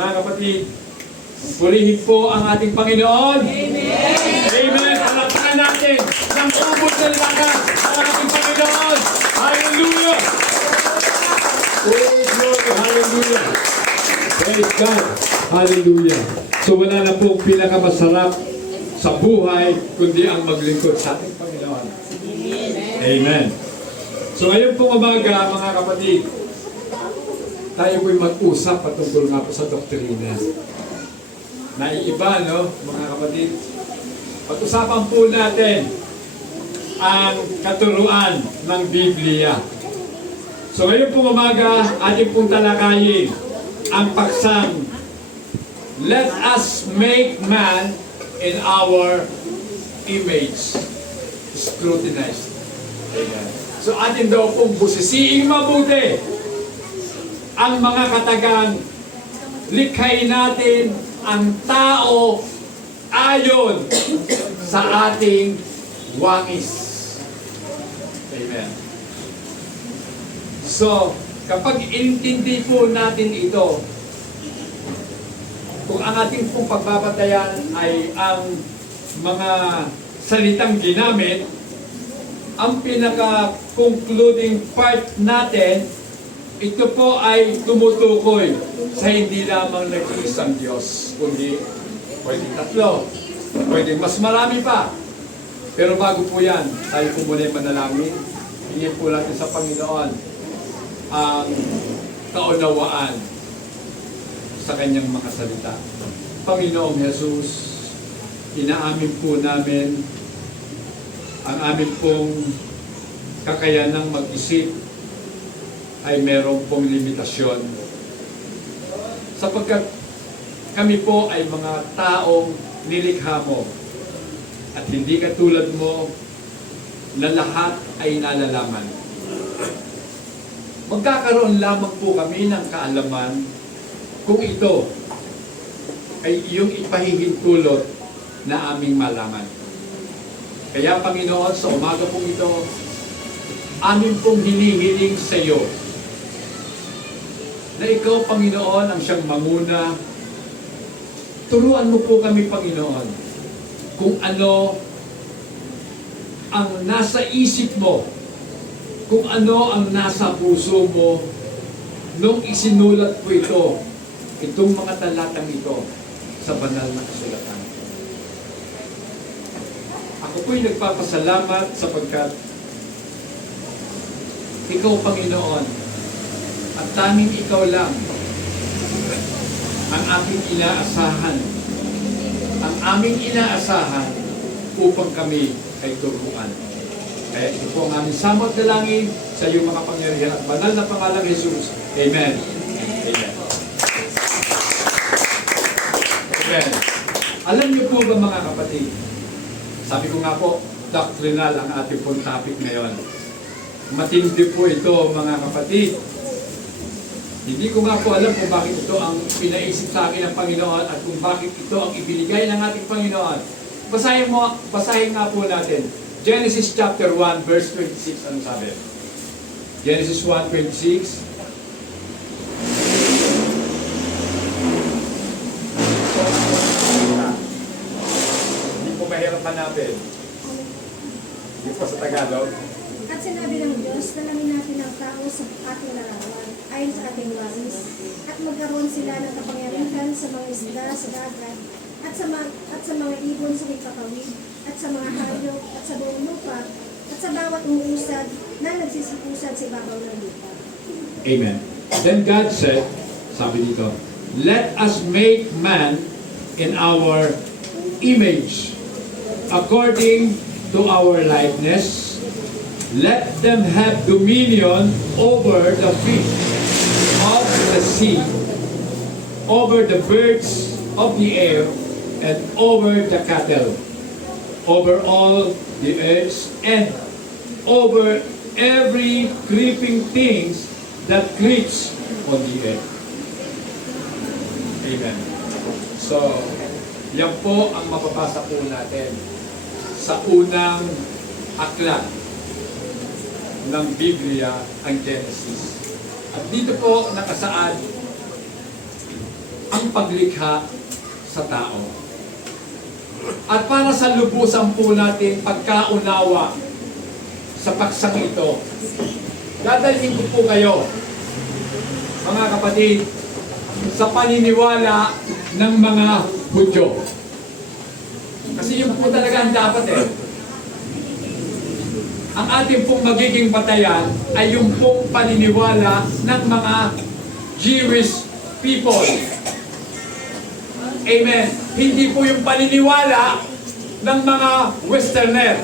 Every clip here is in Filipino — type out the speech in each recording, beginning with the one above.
Mga kapatid, purihin po ang ating Panginoon. Amen! Amen! Palakpakan natin ng ubod ng lakas ang ating Panginoon. Hallelujah! Praise Lord! Hallelujah! Praise God! Hallelujah! So wala na pong pinakamasarap sa buhay kundi ang maglingkod sa ating Panginoon. Amen! So ngayon pong umaga, mga kapatid, tayo po'y mag-usap patungkol nga po sa doktrina. Naiiba, no, mga kapatid? Pag-usapan po natin ang katuruan ng Biblia. So ngayon pong umaga, ating pong talakayin ang paksang let us make man in our image. Scrutinized. Ayan. So atin daw pong busisiing mabuti ang mga katagang likhain natin ang tao ayon sa ating wangis. Amen. So, kapag intindi po natin ito, kung ang ating pong pagbabatayan ay ang mga salitang ginamit, ang pinaka-concluding part natin, ito po ay tumutukoy sa hindi lamang nag-iisang Diyos, kundi pwedeng tatlo, pwedeng mas marami pa. Pero bago po yan, tayo po muna yung manalangin. Hingin po natin sa Panginoon ang kaunawaan sa kanyang mga salita. Panginoong Jesus, inaamin po namin ang amin pong kakayanang mag-isip ay meron pong limitasyon. Sapagkat kami po ay mga taong nilikha mo at hindi katulad mo na lahat ay nalalaman. Magkakaroon lamang po kami ng kaalaman kung ito ay iyong ipahihintulot na aming malaman. Kaya Panginoon, sa umaga pong ito, amin pong hinihiling sa iyo na ikaw, Panginoon, ang siyang manguna. Turuan mo po kami, Panginoon, kung ano ang nasa isip mo, kung ano ang nasa puso mo nung isinulat po itong mga talatang ito sa banal na kasulatan. Ako po'y nagpapasalamat sapagkat ikaw, Panginoon, at tanging ikaw lang ang aking inaasahan, ang aming inaasahan upang kami ay turuan. Kaya ito po ang aming samot na langin sa iyong mga pangyarihan at banal na pangalang Jesus. Amen. Amen. Amen. Alam niyo po ba, mga kapatid, sabi ko nga po, doctrinal ang ating pong topic ngayon. Matindi po ito, mga kapatid. Hindi ko nga po alam kung bakit ito ang pinaisip sa akin ng Panginoon at kung bakit ito ang ibinigay ng ating Panginoon. Basahin nga po natin. Genesis chapter 1, verse 26. Ano sabi? Genesis 1:26. Hindi po mahirap hanapin. Hindi po sa Tagalog. At sinabi ng Diyos, dalamin natin ang tao sa ating larawan, ayon sa ating wangis, at magkaroon sila ng kapangyarihan sa mga isda sa dagat, at sa mga ibon sa ikakawid, at sa mga hayop, at sa buong lupa, at sa bawat umuusad na nagsisipusad sa ibabaw ng lupa. Amen. Then God said, sabi dito, let us make man in our image, according to our likeness. Let them have dominion over the fish of the sea, over the birds of the air, and over the cattle, over all the earth, and over every creeping thing that creeps on the earth. Amen. So, yan po ang mapapasa po natin sa unang aklat ng Biblia, ang Genesis. At dito po nakasaad ang paglikha sa tao. At para sa lubusan po natin pagkaunawa sa paksang ito, dadalhin ko po kayo, mga kapatid, sa paniniwala ng mga Hudyo. Kasi yun po talaga ang dapat eh. Ang ating pong magiging batayan ay yung pong paniniwala ng mga Jewish people. Amen. Hindi po yung paniniwala ng mga Westerner,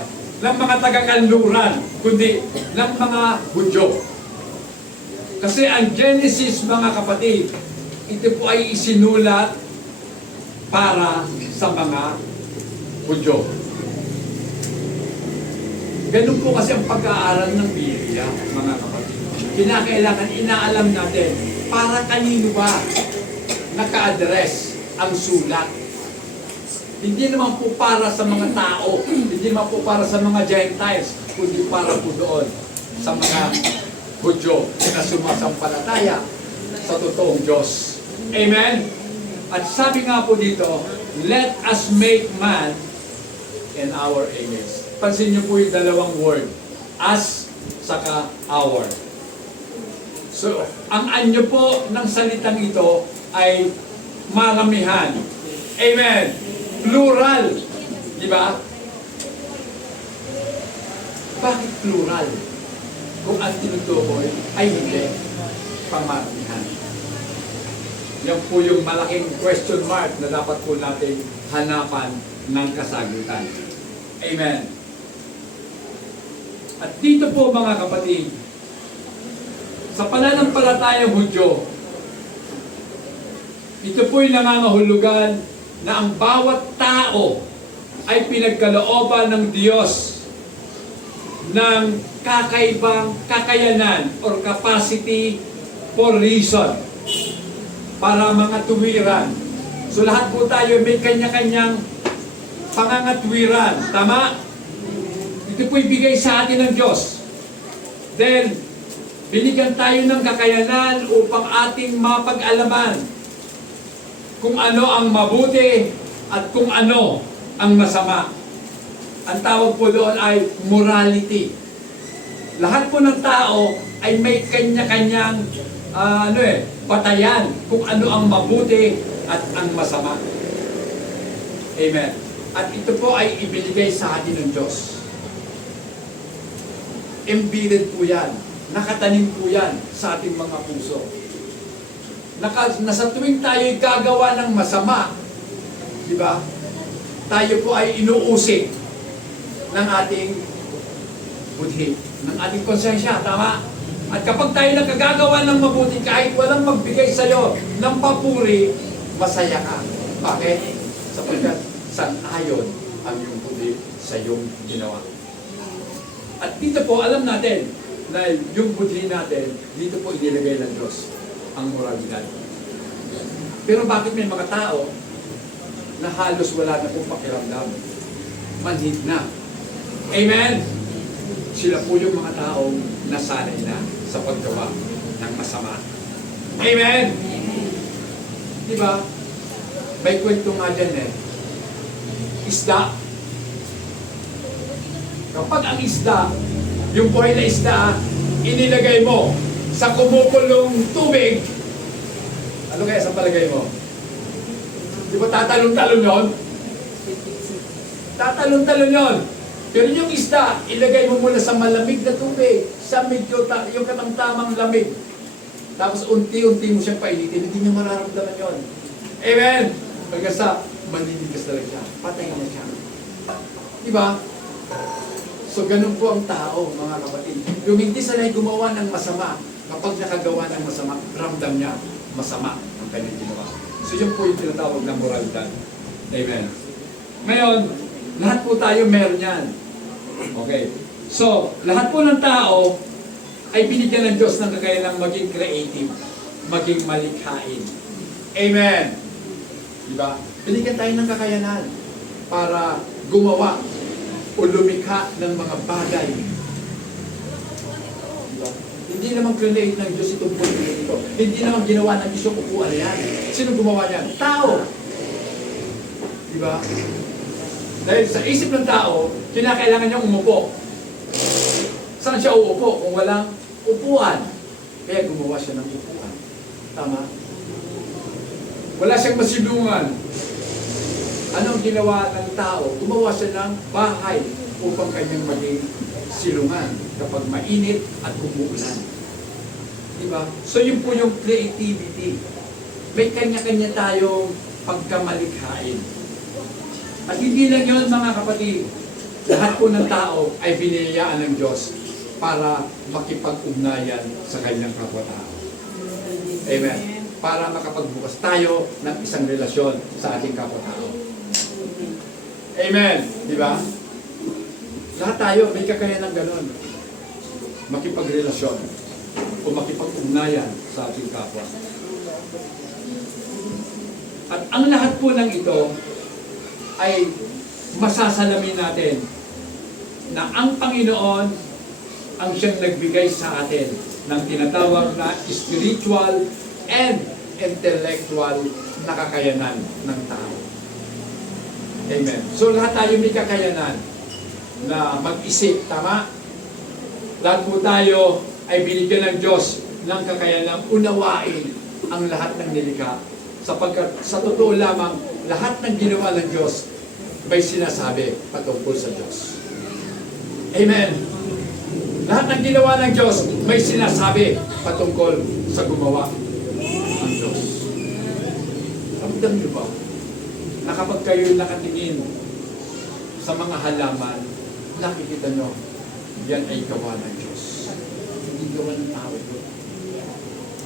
ng mga taga-kanluran, kundi ng mga Hudyo. Kasi ang Genesis, mga kapatid, ito po ay isinulat para sa mga Hudyo. Ganun po kasi ang pag-aaral ng Biblia, mga kapatid. Kinakailangan inaalam natin para kanino ba naka-address ang sulat. Hindi naman po para sa mga tao, hindi naman po para sa mga Gentiles, kundi para po doon sa mga Hudyo na sumasampalataya sa totoong Diyos. Amen? At sabi nga po dito, let us make man in our image. Pansin niyo po yung dalawang word, as saka our. So, ang anyo po ng salitang ito ay maramihan. Amen. Plural. Di ba? Bakit plural? Kung ang tinutukoy ay hindi pamaramihan. Yan po yung malaking question mark na dapat po natin hanapan ng kasagutan. Amen. At dito po, mga kapatid, sa pananampalatayang Hudyo, ito po'y nangangahulugan na ang bawat tao ay pinagkalooban ng Diyos ng kakaibang kakayanan or capacity for reason para mga tuwiran. So lahat po tayo may kanya-kanyang pangangatwiran. Tama? Ito po'y bigay sa atin ng Diyos. Then, binigyan tayo ng kakayanan upang ating mapag-alaman kung ano ang mabuti at kung ano ang masama. Ang tawag po doon ay morality. Lahat po ng tao ay may kanya-kanyang batayan kung ano ang mabuti at ang masama. Amen. At ito po ay ibinigay sa atin ng Diyos. Embedded po yan. Nakatanim po yan sa ating mga puso. Nasa tuwing tayo'y gagawa ng masama, di ba? Tayo po ay inuusig ng ating budhi, ng ating konsensya, tama? At kapag tayo nagkagagawa ng mabuti, kahit walang magbigay sa'yo ng papuri, masaya ka. Bakit? Sapagkat sang-ayon ang iyong budhi sa iyong ginawa. At dito po, alam natin na yung budhi natin, dito po inilagay ng Diyos ang moralidad. Pero bakit may mga tao na halos wala na pong pakiramdam? Manhid na. Amen? Sila po yung mga taong nasanay na sa paggawa ng masama. Amen? Diba? May kwento nga dyan eh. Isda. Kapag ang isda, yung buhay na isda, inilagay mo sa kumukulong tubig, ano kaya sa palagay mo? Di ba tatalon-talon yun? Tatalon-talon yun. Pero yung isda, ilagay mo muna sa malamig na tubig, sa medyo yung katamtamang lamig. Tapos unti-unti mo siyang painitin, hindi niya mararamdaman yun. Amen! Pagka sa maninigas na lang siya, patay na siya. Diba? So ganun po ang tao, mga kapatid. Yung hindi sanay gumawa ng masama, kapag nakagawa ng masama, ramdam niya masama ang kanyang ginawa. So yun po yung tinatawag na moralidad. Amen. Ngayon, lahat po tayo meron yan. Okay. So, lahat po ng tao ay binigyan ng Diyos ng kakayanang maging creative, maging malikhain. Amen. Diba? Binigyan tayo ng kakayanan para gumawa o lumikha ng mga bagay. Diba? Hindi Hindi naman create ng Diyos itong pulpito ito. Hindi naman ginawa ng Diyos yung upuan na yan. Sino gumawa niyan? Tao. Diba? Dahil sa isip ng tao, kinakailangan niya umupo. Saan siya uupo kung walang upuan? Kaya gumawa siya ng upuan. Tama? Wala siyang masilungan. Anong ginawa ng tao? Gumawa siya ng bahay upang kanyang maging silungan kapag mainit at umuulan. Diba? So yun po yung creativity. May kanya-kanya tayong pagkamalikhain. At hindi lang yun mga kapatid. Lahat po ng tao ay biniyayaan ng Diyos para makipag-ugnayan sa kanyang kapwa-tao. Amen. Para makapagbukas tayo ng isang relasyon sa ating kapwa-tao. Amen. Di ba? Lahat tayo may kakayahan ng ganun. Makipagrelasyon o makipag-ugnayan sa ating kapwa. At ang lahat po ng ito ay masasalamin natin na ang Panginoon ang siyang nagbigay sa atin ng tinatawag na spiritual and intellectual na kakayanan ng tao. Amen. So lahat tayo may kakayanan na mag-isip, tama? Lahat po tayo ay binigyan ng Diyos ng kakayanan unawain ang lahat ng nilikha. Sapagkat sa totoo lamang, lahat ng ginawa ng Diyos may sinasabi patungkol sa Diyos. Amen. Lahat ng ginawa ng Diyos may sinasabi patungkol sa gumawa ng Diyos. Ramdam niyo ba na kapag kayo nakatingin sa mga halaman, nakikita nyo, yan ay gawa ng Diyos. Hindi gawa ng tao ito.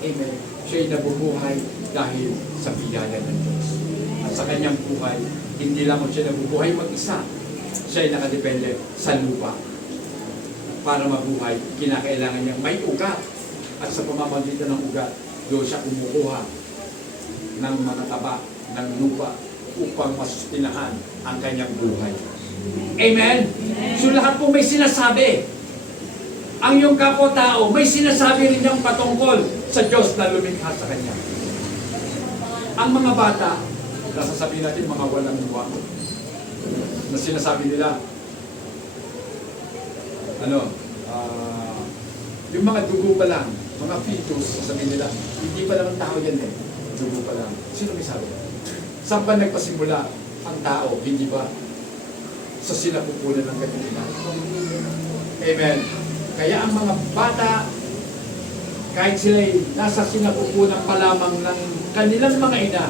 Amen. Siya'y nabubuhay dahil sa biyaya ng Diyos. At sa kanyang buhay, hindi lamang siya nabubuhay mag-isa. Siya'y nakadepende sa lupa. Para mabuhay, kinakailangan niyang may ugat. At sa pamamagitan ng ugat, doon siya kumukuha ng mga taba ng lupa upang masustinahan ang kanyang buhay. Amen? So lahat po may sinasabi. Ang iyong kapwa-tao, may sinasabi rin niyang patungkol sa Diyos na lumikha sa kanya. Ang mga bata, nasasabihin natin mga walang luwa, na sinasabi nila, yung mga dugo pa lang, mga fetus, sasabihin nila, hindi pa lang ang tao yan eh, dugo pa lang. Sino may sabi? Saan ba nagpasimula ang tao? Hindi ba sa sinapupunan ng kanyang ina? Amen. Kaya ang mga bata, kahit sila'y nasa sinapupunan pa lamang ng kanilang mga ina,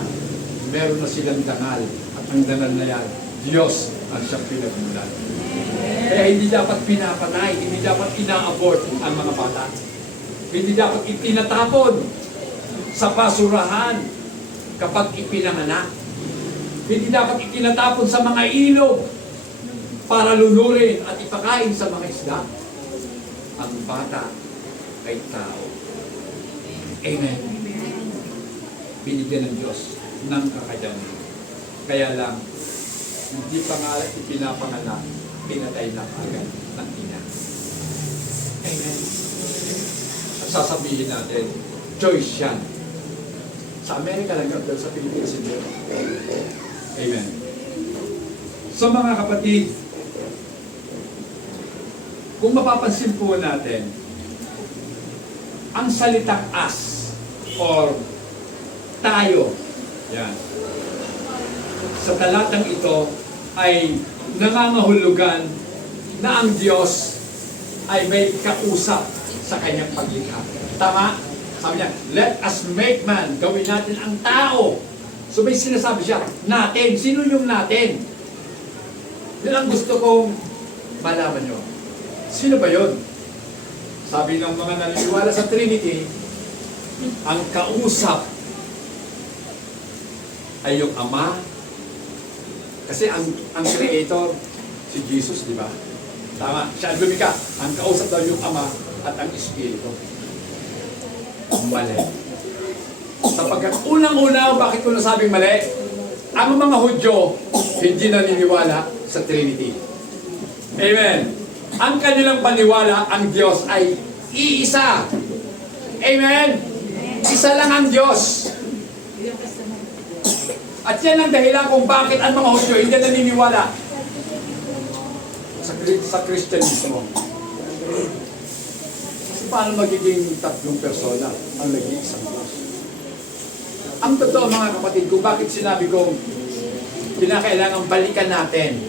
meron na silang dangal. At ang dangal na yan, Diyos ang siyang pinagmulan. Kaya hindi dapat pinapatay, hindi dapat ina-abort ang mga bata. Hindi dapat itinatapon sa basurahan kapag ipinanganak. Hindi dapat itinatapon sa mga ilog para lunurin at ipakain sa mga isda. Ang bata ay tao. Amen. Binigyan ng Diyos ng kakayanan. Kaya lang, hindi pa nga ipinapanganak, pinatay na agad ng ina. Amen. At sasabihin natin, choice yan. Sa Amerika lang yun, pero sa Pilipinas hindi. Amen. So mga kapatid, kung mapapansin po natin, ang salitang us or tayo, yan, sa talatang ito ay nangangahulugan na ang Diyos ay may kausap sa kanyang paglikha. Tama? Sabi niya, let us make man, gawin natin ang tao. So may sinasabi siya, natin. Sino yung natin? Yun ang gusto kong malaman nyo. Sino ba yun? Sabi ng mga naniniwala sa Trinity, ang kausap ay yung Ama. Kasi ang Creator, si Jesus, di ba? Tama, siya ang lumikha. Ang kausap daw yung Ama at ang Espiritu. Mali. Sapagkat unang-una, bakit ko nasabing mali? Ang mga Hudyo, hindi naniniwala sa Trinity. Amen. Ang kanilang paniwala, ang Diyos ay iisa. Amen? Isa lang ang Diyos. At yan ang dahilan kung bakit ang mga Hudyo hindi naniniwala sa Kristyanismo. Kasi paano magiging tatlong persona ang nag-iisang Diyos? Ang totoo mga kapatid, kung bakit sinabi kong kinakailangan balikan natin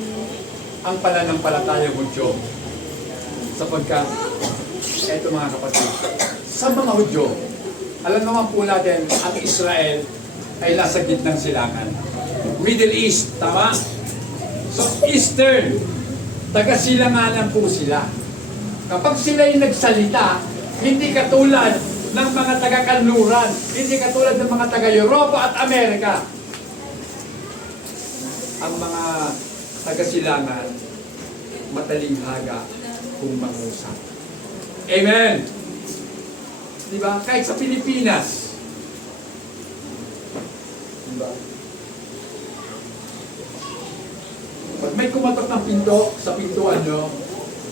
ang pananampalatayang Hudyo. Sapagkat, eto mga kapatid, sa mga Hudyo, alam naman po natin, ang Israel ay nasa gitnang silangan. Middle East, tama? So, Eastern, taga-silanganan po sila. Kapag sila yung nagsalita, hindi katulad ng mga taga-kanluran, hindi katulad ng mga taga-Europa at Amerika. Ang mga taga-silangan, matalinghaga kung mangusap. Amen! Diba? Kahit sa Pilipinas, diba? Pag may kumatok ng pinto sa pintuan nyo,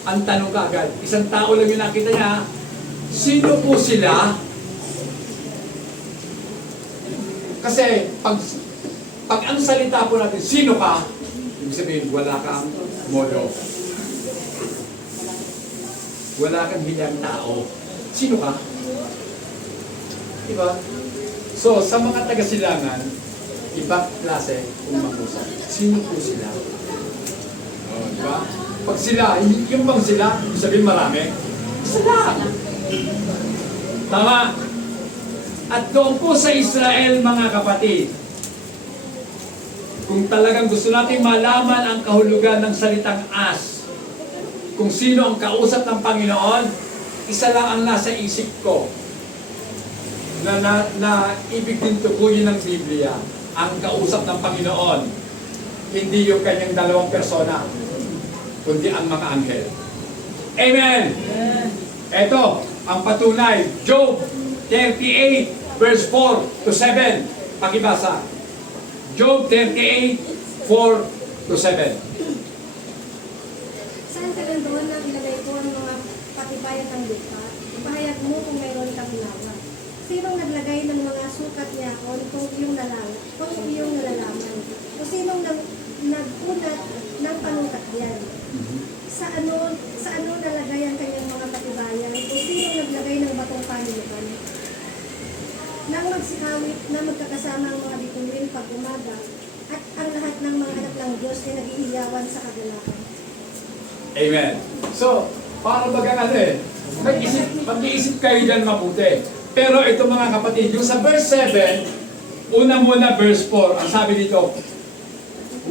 ang tanong ka agad, isang tao lang yung nakita niya, sino po sila? Kasi pag ang salita po natin, sino ka? Ibig sabihin, wala kang modo. Wala kang hilyang tao. Sino ka? Diba? So, sa mga taga-silangan, ibang klase kung mag-usap. Sino po sila? Oh, diba? Pag sila, yung bang sila, ibig sabihin marami? Sila! Tama? At doon po sa Israel, mga kapatid, kung talagang gusto natin malaman ang kahulugan ng salitang as, kung sino ang kausap ng Panginoon, isa lang ang nasa isip ko na ibig din tukuyin ng Biblia, ang kausap ng Panginoon, hindi yung kanyang dalawang persona, kundi ang mga anghel. Amen! Ito, ang patunay, Job 38, verse 4 to 7. Pakibasa. Job 38, 4 to 7. Saan ka lang doon nang ilagay ko ang mga patibayan ng lupa? Ipahayag mo kung mayroon kang lawa. Sinong naglagay ng mga sukat niya kung iyong nalalaman? O sinong nagunat ng panukat yan? Sa ano nalagay ang kanyang mga patibayan? O sinong naglagay ng batong panunukan? Nang magsikawit na magkakasama ang mga bituin pag umaga, at ang lahat ng mga anak ng Diyos ay nag-iiyawan sa kagalakan. Amen. So, para bagang mag-iisip kayo dyan mabuti. Pero ito mga kapatid, yung sa verse 7, una muna verse 4, ang sabi dito,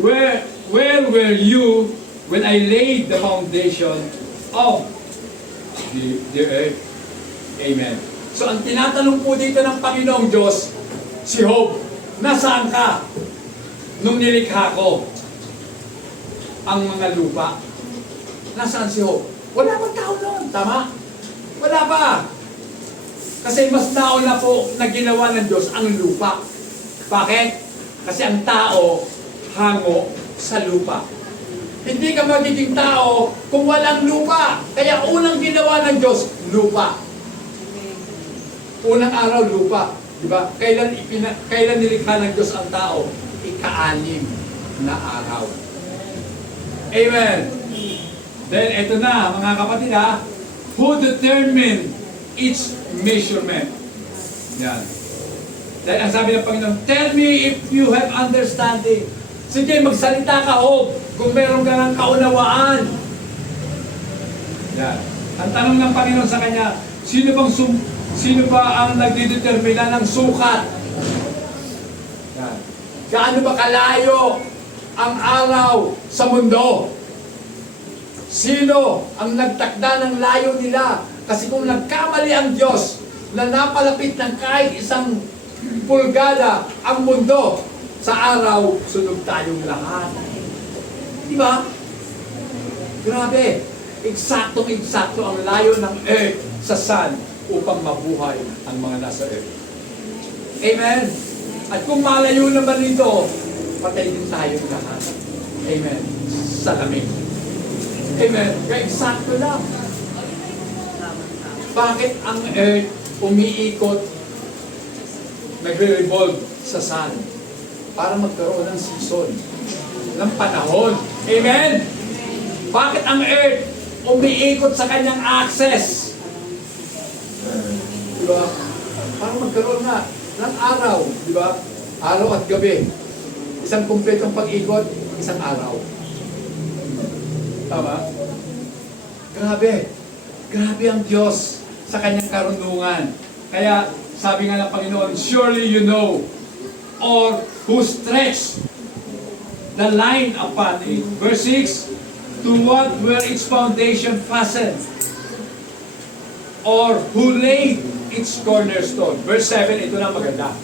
Where were you when I laid the foundation of the earth? Amen. So ang tinatanong po dito ng Panginoong Diyos, si Job, nasaan ka nung nilikha ko ang mga lupa? Nasaan si Job? Wala bang tao noon? Tama? Wala pa. Kasi mas nauna po na ginawa ng Diyos ang lupa. Bakit? Kasi ang tao hango sa lupa. Hindi ka magiging tao kung walang lupa. Kaya unang ginawa ng Diyos, lupa. Unang araw, lupa. Diba? Kailan nilikha ng Diyos ang tao? Ika-6 na araw. Amen. Then, eto na, mga kapatid ha. Who determined its measurement? Yan. Dahil ang sabi ng Panginoon, tell me if you have understanding. Sige, magsalita ka, Job, kung meron ka ng kaunawaan. Yan. Ang tanong ng Panginoon sa kanya, sino ba ang nagdidetermina ng sukat? Yan. Gaano ba kalayo ang araw sa mundo? Sino ang nagtakda ng layo nila? Kasi kung nagkamali ang Diyos na napalapit ng kahit isang pulgada ang mundo, sa araw, sunog tayong lahat. Di ba? Grabe. Eksaktong-eksakto ang layo ng earth sa sun upang mabuhay ang mga nasa earth. Amen? At kung malayo naman ito, patay din tayong lahat. Amen? Sa lamig. Amen? Kaya eksakto lang. Bakit ang earth umiikot, nagre-revolve sa sun para magkaroon ng season, ng panahon. Amen? Bakit ang earth umiikot sa kanyang axis? Diba? Para magkaroon na ng araw. Diba? Araw at gabi. Isang kumpletong pag-ikot, isang araw. Tama? Grabe. Grabe ang Diyos sa kanyang karunungan. Kaya sabi nga ng Panginoon, surely you know, or who stretched the line upon it. Verse 6, to what were its foundation fastened? Or who laid its cornerstone? Verse 7, ito na maganda.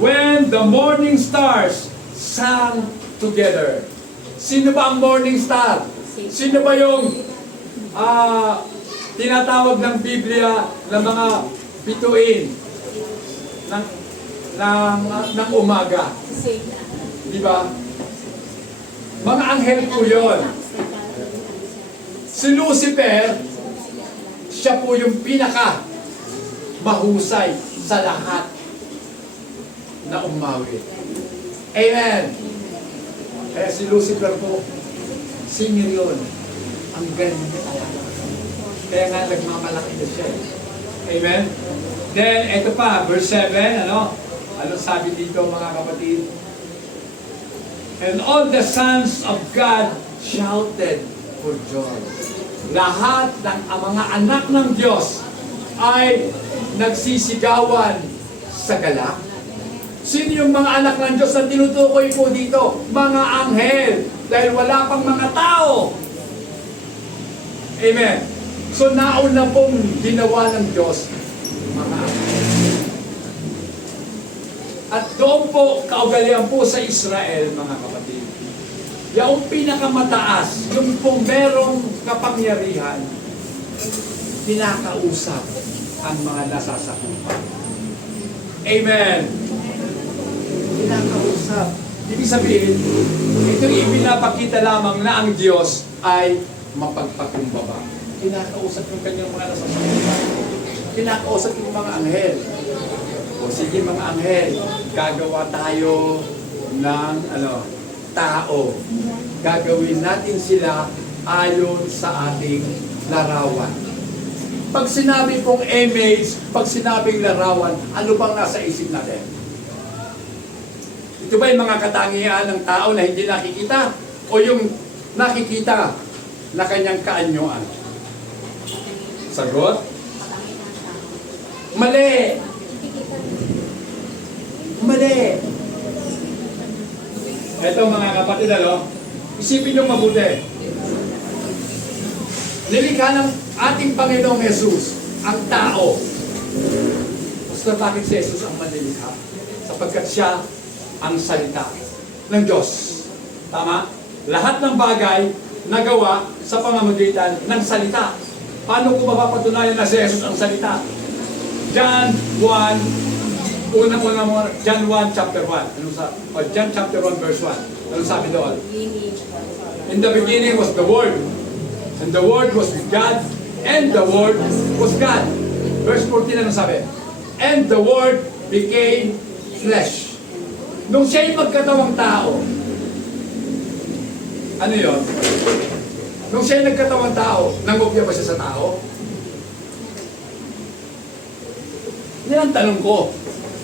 When the morning stars sang together. Sino ba ang morning star? Sino ba yung tinatawag ng Biblia ng mga bituin ng umaga? Di ba? Mga anghel po yun. Si Lucifer, siya po yung pinaka mahusay sa lahat na umawit. Amen. Kaya si Lucifer po, singer yun. Ang galing niya talaga. Kaya nga nagmamalaki na siya. Amen. Then, ito pa, verse 7, ano sabi dito mga kapatid? And all the sons of God shouted for joy. Lahat ng mga anak ng Diyos ay nagsisigawan sa galak. Sino yung mga anak ng Diyos na tinutukoy po dito? Mga anghel. Dahil wala pang mga tao. Amen. So nauna pong ginawa ng Diyos mga anghel. At doon po, kaugalian po sa Israel, mga kapatid. Yung pinakamataas, yung pong merong kapangyarihan, kinakausap ang mga nasasakupan. Amen. Kinakausap. Ibig sabihin, ito ipinapakita lamang na ang Diyos ay mapagpakumbaba. Kinakausap yung kanyang mga nasasakupan. Kinakausap yung mga anghel. O sige mga anghel, gagawa tayo ng tao. Gagawin natin sila ayon sa ating larawan. Pag sinabi pong image, pag sinabing larawan, ano bang nasa isip natin? Ito ba yung mga katangian ng tao na hindi nakikita? O yung nakikita na kanyang kaanyuan? Sagot? Mali! Mali! Ito mga kapatid, isipin nyo mabuti. Nilikha ng ating Panginoong Jesus ang tao. Basta bakit si Jesus ang manilikha? Sapagkat siya ang salita ng Diyos. Tama? Lahat ng bagay nagawa sa pamamagitan ng salita. Paano ko mapapatunayan na si Jesus ang salita? John 1, John 1 chapter 1. John chapter 1 verse 1. Ano sabi doon? In the beginning was the Word. And the Word was with God. And the Word was God. Verse 14, ano sabi? And the Word became flesh. Nung siya'y magkatawang tao, ano yun? Nung siya'y nagkatawang tao, nangopya ba siya sa tao? Yan ang tanong ko.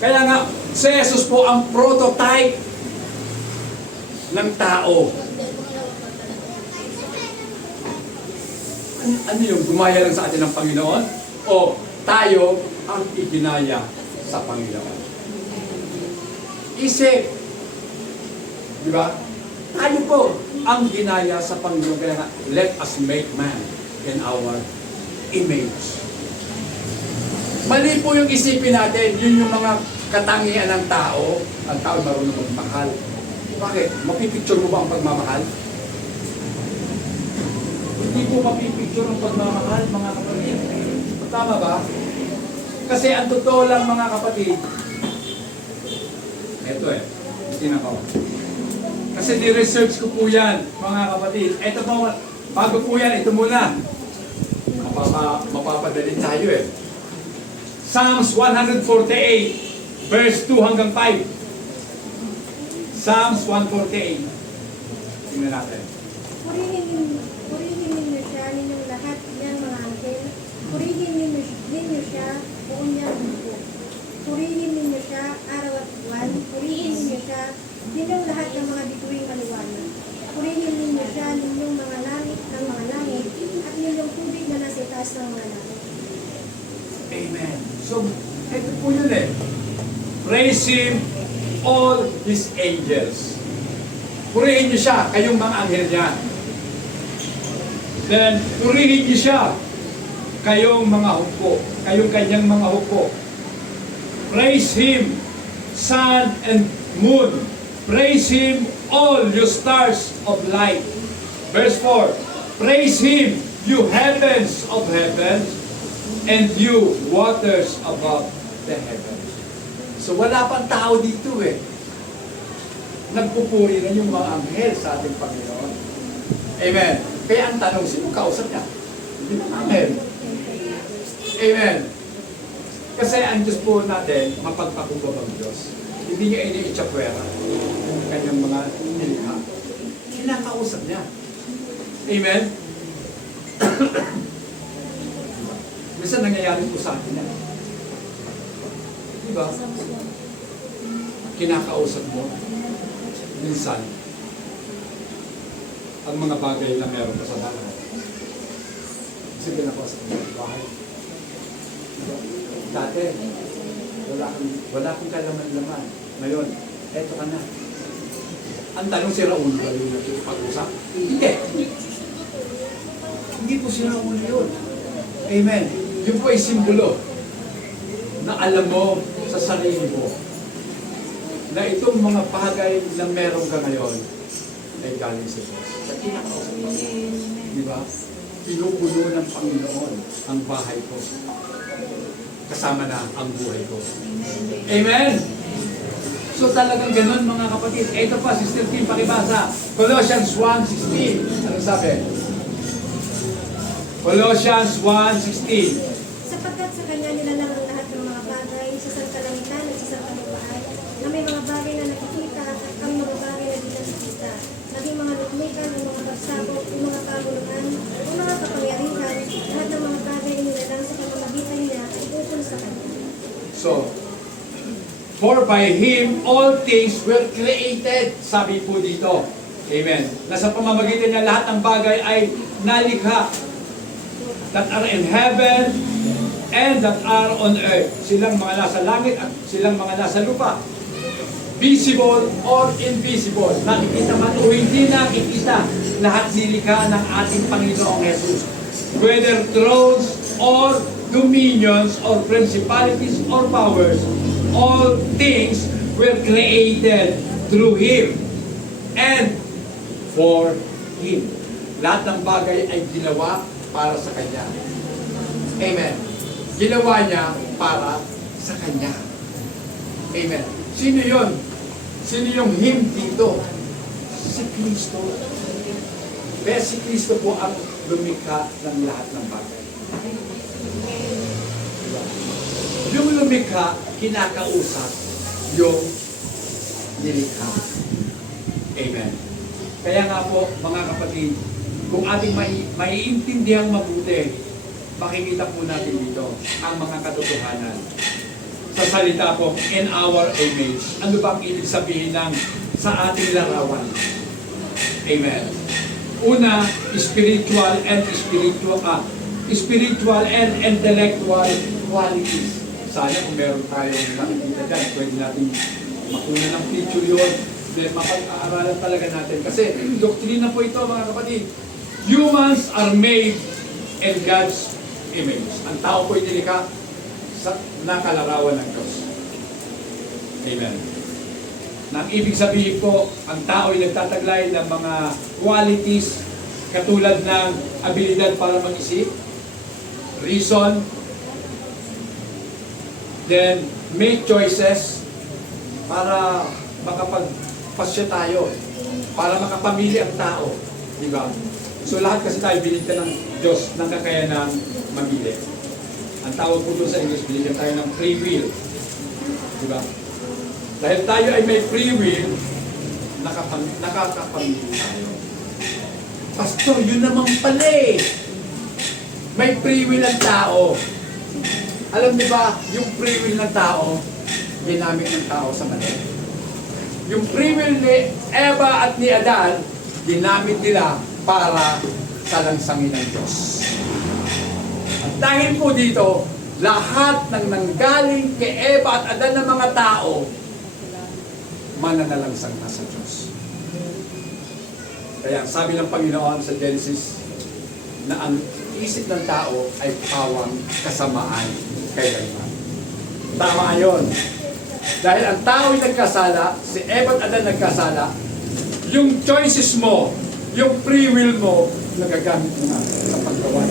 Kaya nga, si Jesus po ang prototype ng tao. Ano yung gumaya lang sa atin ng Panginoon? O tayo ang iginaya sa Panginoon? Isip. Di ba? Tayo po ang ginaya sa Panginoon. Kaya nga, let us make man in our image. Mali po yung isipin natin, yun yung mga katangian ng tao, ang tao marunong magmahal. Bakit? Mapipicture mo ba ang pagmamahal? Hindi po mapipicture ang pagmamahal, mga kapatid. Tama ba? Kasi ang totoo lang, mga kapatid, eto tinan ko. Kasi ni-research ko po yan, mga kapatid. Eto po, bago po yan, ito muna. Mapapadali tayo Psalms 148, verse 2 hanggang 5. Psalms 148. Tingnan natin. Purihin ninyo siya, ninyong lahat niyang mga anghel. Purihin ninyo siya, buong niyang buko. Purihin ninyo siya, araw at buwan. Purihin ninyo siya, ninyong lahat ng mga bituing maliwanag. Purihin ninyo siya, ninyong mga langit ng mga langit, at ninyong tubig na nasa itaas ng mga langit. Amen. So, ito po yun eh. Praise Him, all His angels. Purihin niyo siya, kayong mga anghel niya. Then, purihin niyo siya, kayong mga hukbo, kayong kanyang mga hukbo. Praise Him, sun and moon. Praise Him, all you stars of light. Verse 4, praise Him, you heavens of heavens, and you waters above the heavens. So wala pang tao dito eh. Nagpupuri na yung mga anghel sa ating Panginoon. Amen. Kaya ang tanong, sino kausap niya? Hindi mga anghel. Amen. Kasi ang Diyos po natin, mapagpakumbabang Diyos. Hindi niya ini-itsapwera ang kanyang mga nilikha. Kinakausap niya. Amen. Minsan nangyayari po sa atin yan. Diba? Kinakausap mo. Minsan, ang mga bagay na meron ka sa bahay. Kasi kinakausap mo. Bakit? Diba? Dati, wala kang kalaman-laman. Ngayon, eto ka na. Ang tanong si Raul ba yung pag-usap? Hindi. Hindi po si Raul yun. Amen. Yun po ay simbolo na alam mo sa sarili mo na itong mga bagay na meron ka ngayon ay galing sa Diyos. At kinakausap mo. Di ba? Pinupuno ng Panginoon ang bahay ko. Kasama na ang buhay ko. Amen! So talagang ganun mga kapatid. Ito pa, Sister Kim, pakibasa. Colossians 1:16. Anong sabi? Colossians 1:16. Sapagkat sa Kanya nilalang ang lahat ng mga bagay, sa sankalangitan at sa sankalupaan, na may mga bagay na nakikita at ang mga bagay na di nakikita. Naging mga lukmikan, ang mga pagsabog, ang mga pagulungan, ang mga kapangyarihan, lahat ng mga bagay na nilalang sa pamamagitan niya ay ukol sa Kanya. So, for by Him all things were created. Sabi po dito. Amen. Nasa pamamagitan niya lahat ng bagay ay nalikha. That are in heaven and that are on earth. Silang mga nasa langit at silang mga nasa lupa. Visible or invisible. Nakikita man o hindi nakikita. Lahat nilikha ng ating Panginoong Jesus. Whether thrones or dominions or principalities or powers, all things were created through Him and for Him. Lahat ng bagay ay ginawa para sa Kanya. Amen. Ginawa niya para sa Kanya. Amen. Sino yun? Sino yung Him dito? Si Kristo. Kaya si Kristo po ang lumikha ng lahat ng bagay. Diba? Yung lumikha, kinakausap yung nilikha. Amen. Kaya nga po, mga kapatid, kung ating maiintindihang mabuti, makikita po natin dito ang mga katotohanan. Sa salita po, in our image. Ano ba ang ibig sabihin ng sa ating larawan? Amen. Una, spiritual and intellectual qualities. Sana kung meron tayong nakikita dyan, pwede natin makuna ng picture yun, then mapag-aaralan talaga natin. Kasi doktrina po ito, mga kapatid. Humans are made in God's image. Ang tao po ay nilikha sa nakalarawan ng Diyos. Amen. Nang ibig sabihin po, ang tao ay nagtataglay ng mga qualities katulad ng abilidad para mag-isip, reason, then make choices para makapagpasya tayo, para makapamili ang tao. Diba? So lahat kasi tayo binigyan ng Diyos ng kakayanang mamili. Ang tawag po doon sa English, binigyan tayo ng free will. Di ba? Dahil tayo ay may free will, nakakapamili tayo. Pastor, yun naman pala eh. May free will ang tao. Alam niyo ba, yung free will ng tao, ginamit ng tao sa mali. Yung free will ni Eva at ni Adan, ginamit nila para salangsangin ng Diyos. At dahil po dito, lahat ng nanggaling kay Eva at Adan ng mga tao, mananalangsang na sa Diyos. Kaya sabi ng Panginoon sa Genesis, na ang isip ng tao ay pawang kasamaan kailanman. Tama yun. Dahil ang tao ay nagkasala, si Eva at Adan nagkasala, yung choices mo, yung free will mo, nagagamit mo na sa paggawa.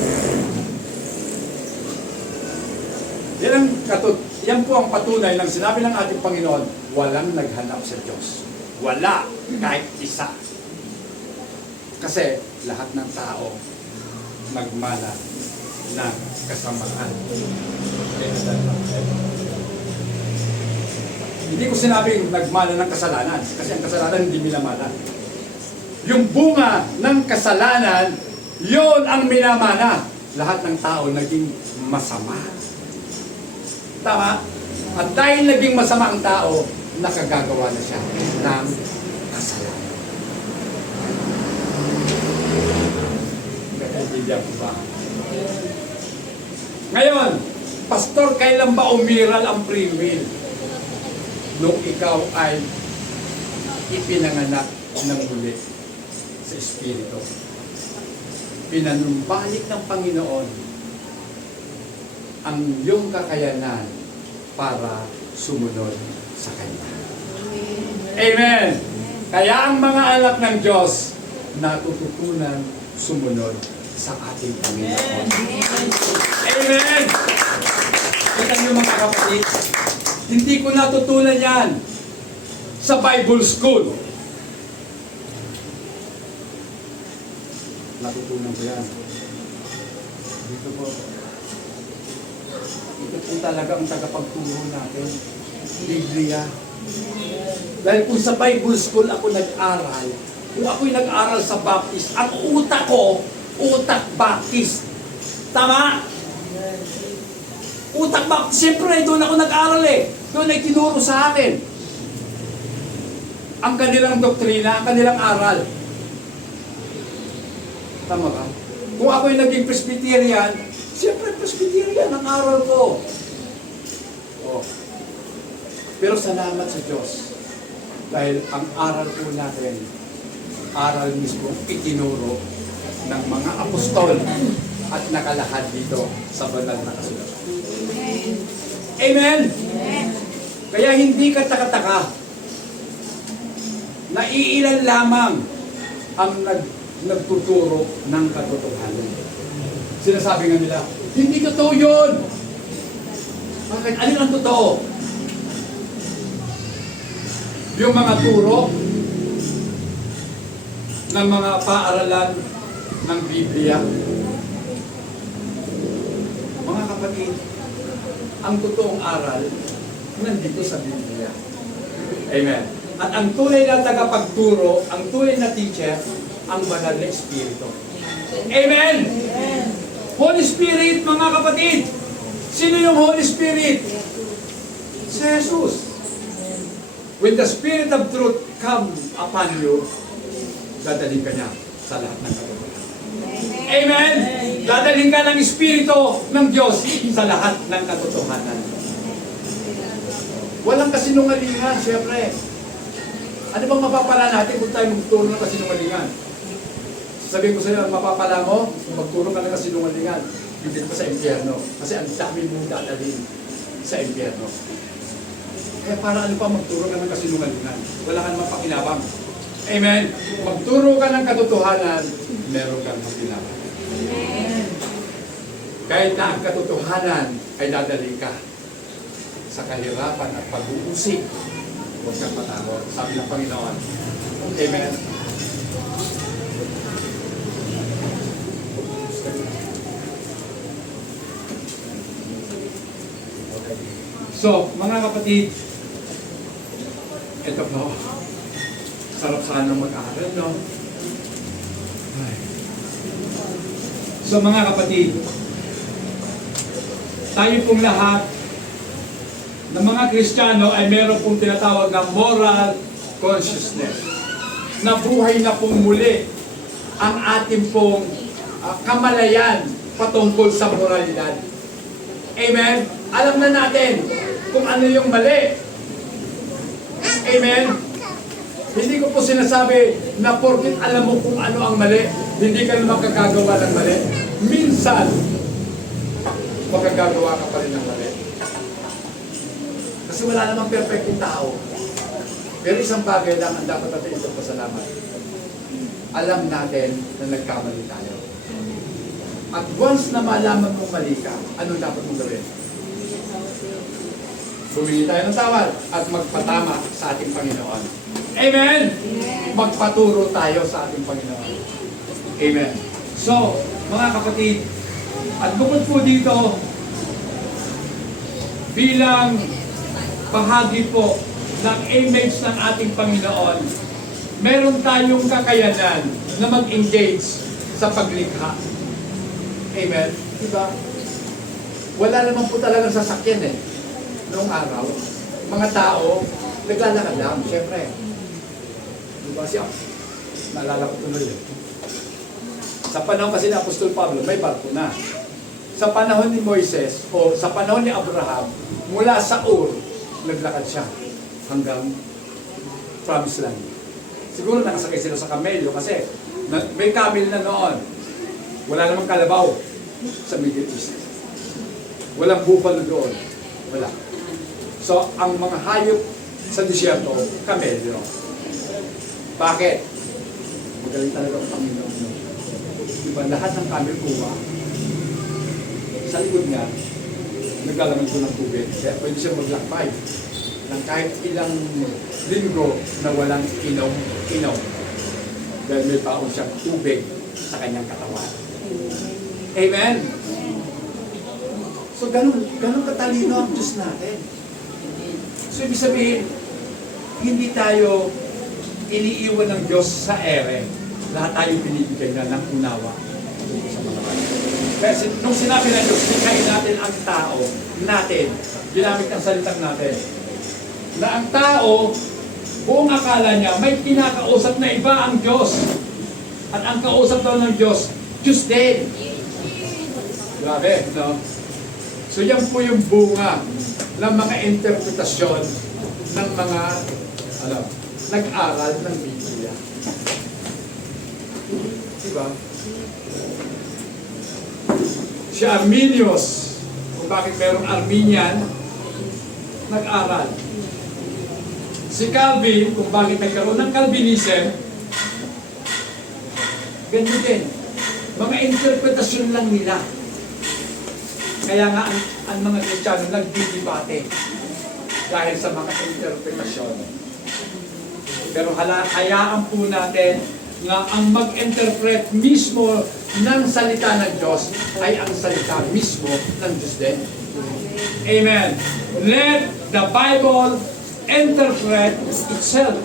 Yan po ang patunay ng sinabi ng ating Panginoon, walang naghanap sa Diyos. Wala, kahit isa. Kasi lahat ng tao nagmana ng kasamaan. Hindi ko sinabing nagmana ng kasalanan, kasi ang kasalanan hindi minamana. Yung bunga ng kasalanan, yon ang minamana. Lahat ng tao naging masama. Tama? At dahil naging masama ang tao, nakagagawa na siya ng kasalanan. Kaibigan ko ba? Ngayon, Pastor, kailan ba umiral ang free will? Nung ikaw ay ipinanganak ng muli sa Espiritu. Pinanumbalik ng Panginoon ang iyong kakayanan para sumunod sa Kanya. Amen! Kaya ang mga anak ng Diyos natututunan sumunod sa ating Panginoon. Amen! Kita niyo mga kapatid, hindi ko natutunan yan sa Bible school. Natutunan ko yan. Dito po. Ito po talaga ang tagapagturo natin. Biblia. Dahil kung sa Bible school ako nag-aral, kung ako'y nag-aral sa Baptist, ang utak ko, utak Baptist. Tama? Utak Baptist, siyempre, doon ako nag-aral eh. Doon ay tinuro sa akin. Ang kanilang doktrina, ang kanilang aral. Tama ba? Kung ako'y naging Presbyterian, siyempre Presbyterian ang aral ko. Oh. Pero salamat sa Diyos. Dahil ang aral po natin, aral mismo itinuro ng mga apostol at nakalahad dito sa banal na kasulatan. Amen? Kaya hindi ka taka-taka na iilan lamang ang nagtuturo ng katotohanan. Sinasabi nga nila, hindi totoo yun! Bakit? Alin ang totoo? Yung mga turo ng mga paaralan ng Biblia. Mga kapatid, ang totoong aral nandito sa Biblia. Amen. At ang tunay na tagapagturo, ang tunay na teacher, ang banal na Espiritu. Amen! Holy Spirit, mga kapatid! Sino yung Holy Spirit? Si Jesus. When the Spirit of truth come upon you, dadalhin ka niya sa lahat ng katotohanan. Amen! Dadalhin ka ng Espiritu ng Diyos sa lahat ng katotohanan. Walang kasinungalingan, siyempre. Ano bang mapapala natin kung tayo magturo ng kasinungalingan? Sabihin ko sa iyo, mapapala mo, magturo ka ng kasinungalingan, hindi pa sa impyerno. Kasi ang dami mong dadalhin sa impyerno. Kaya para ano pa magturo ka ng kasinungalingan? Wala ka naman pakinabang. Amen? Magturo ka ng katotohanan, meron kang pakinabang. Amen. Kahit na ang katotohanan ay dadalhin ka sa kahirapan at pag-uusig, huwag kang matakot. Sabi ng Panginoon. Amen. So, mga kapatid, ito po. Sarap sana mag-aral, no? Ay. So, mga kapatid, tayo pong lahat ng mga Kristiyano ay meron pong tinatawag na moral consciousness. Na buhay na pong muli ang ating pong kamalayan patungkol sa moralidad. Amen? Alam na natin kung ano yung mali. Amen? Hindi ko po sinasabi na porkit alam mo kung ano ang mali, hindi ka na makagagawa ng mali. Minsan, makagagawa ka pa rin ng mali. Kasi wala namang perfectong tao. Pero isang bagay lang ang dapat natin itong pasalamat. Alam natin na nagkamali tayo. At once na malaman mong mali ka, anong dapat mong gawin? Humingi tayo ng tawad at magpatama sa ating Panginoon. Amen? Magpaturo tayo sa ating Panginoon. Amen. So, mga kapatid, at bukod po dito, bilang bahagi po ng image ng ating Panginoon, meron tayong kakayanan na mag-engage sa paglikha. Amen? Diba? Wala naman po talagang sasakyan eh. Noong araw, mga tao, naglalakad lang, syempre. Diba siya? Naalala ko tuloy eh. Sa panahon kasi ni Apostol Pablo, may barko na. Sa panahon ni Moises, o sa panahon ni Abraham, mula sa Ur, naglakad siya hanggang Promised Land. Siguro nakasakay sila sa kamelyo kasi may camel na noon. Wala namang kalabaw sa Middle East. Walang buffalo doon. Wala. So, ang mga hayop sa disyerto, kamelyo. Bakit? Magaling talaga ang Panginoon. Diba, lahat ng camel kuha, sa likod niya, naglalaman ko ng tubig. Kaya pwede siya maglakbay ng kahit ilang linggo na walang inom. Dahil may baon siyang tubig sa kanyang katawan. Amen? So, ganun katalino ang Diyos natin. So, ibig sabihin, hindi tayo iniiwan ng Diyos sa ere. Lahat tayo binibigay na ng unawa sa mga bagay. Kasi nung sinabi ng Diyos, sikain natin ang tao natin, ginamit ang salitang natin, na ang tao, buong akala niya, may kinakausap na iba ang Diyos. At ang kausap daw ng Diyos, Diyos din. Grabe, no? So yan po yung bunga ng mga interpretasyon ng mga nag-aral ng Biblia. Diba? Si Arminius, kung bakit merong Arminian, nag-aral. Si Calvin, kung bakit nagkaroon ng Calvinism, ganyan din. Mga interpretasyon lang nila. Kaya nga ang mga Kristiyano nagdidebate dahil sa mga interpretasyon. Pero hayaan po natin na ang mag-interpret mismo ng salita ng Diyos ay ang salita mismo ng Diyos din. Amen. Let the Bible interpret itself.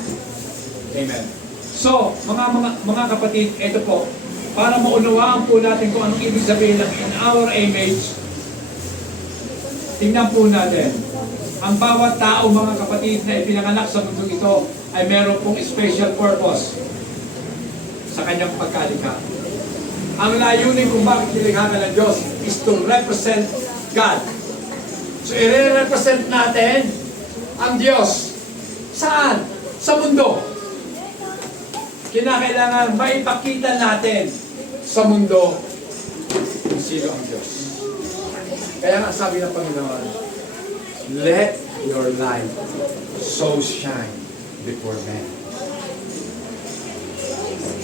Amen. So, mga kapatid, ito po, para maunawaan po natin kung anong ibig sabihin ng in our image, tingnan po natin. Ang bawat tao, mga kapatid, na ipinanganak sa mundo ito ay meron pong special purpose sa kanyang pagkalikha. Ang layunin kung bakit nilikha ka ng Diyos is to represent God. So, i-represent natin ang Diyos. Saan? Sa mundo. Kinakailangan maipakita natin sa mundo kung sino ang Diyos. Kaya nga sabi ng Panginoon, let your light so shine before men.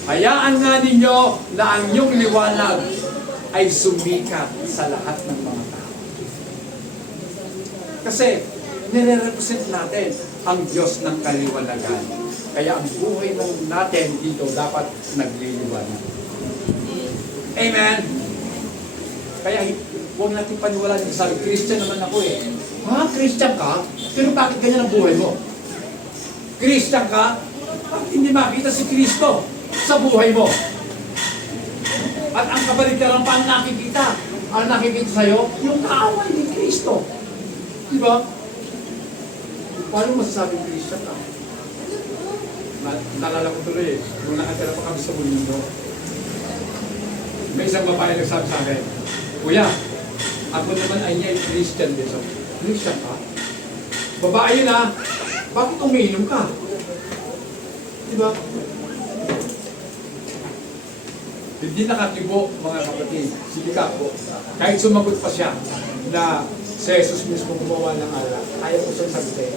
Hayaan nga ninyo na ang inyong liwanag ay sumikat sa lahat ng mga tao. Kasi, nire-represent natin ang Diyos ng kaliwanagan. Kaya ang buhay natin dito dapat nagliliwanag. Amen? Kaya huwag natin paniwalaan. Sabi, Christian naman ako eh. Ha? Christian ka? Pero bakit ganyan ang buhay mo? Christian ka? Bakit hindi makita si Kristo sa buhay mo? At ang kabaligtaran pa ang nakikita. Ang nakikita sa'yo, yung kaaway ni Kristo. Di ba? Paano masasabing Christian ka? Nalala ko tuloy nung nakatira pa kami sa mundo. May isang babae nagsabi sa akin, Kuya, ako naman ay Christian din. So, Christian ka? Babae yun ha? Bakit umiinom ka? Diba? Hindi nakatibo, mga kapatid. Sige ka po. Kahit sumagot pa siya na si Jesus mismo gumawa ng alak, kaya ko siyang sagutin.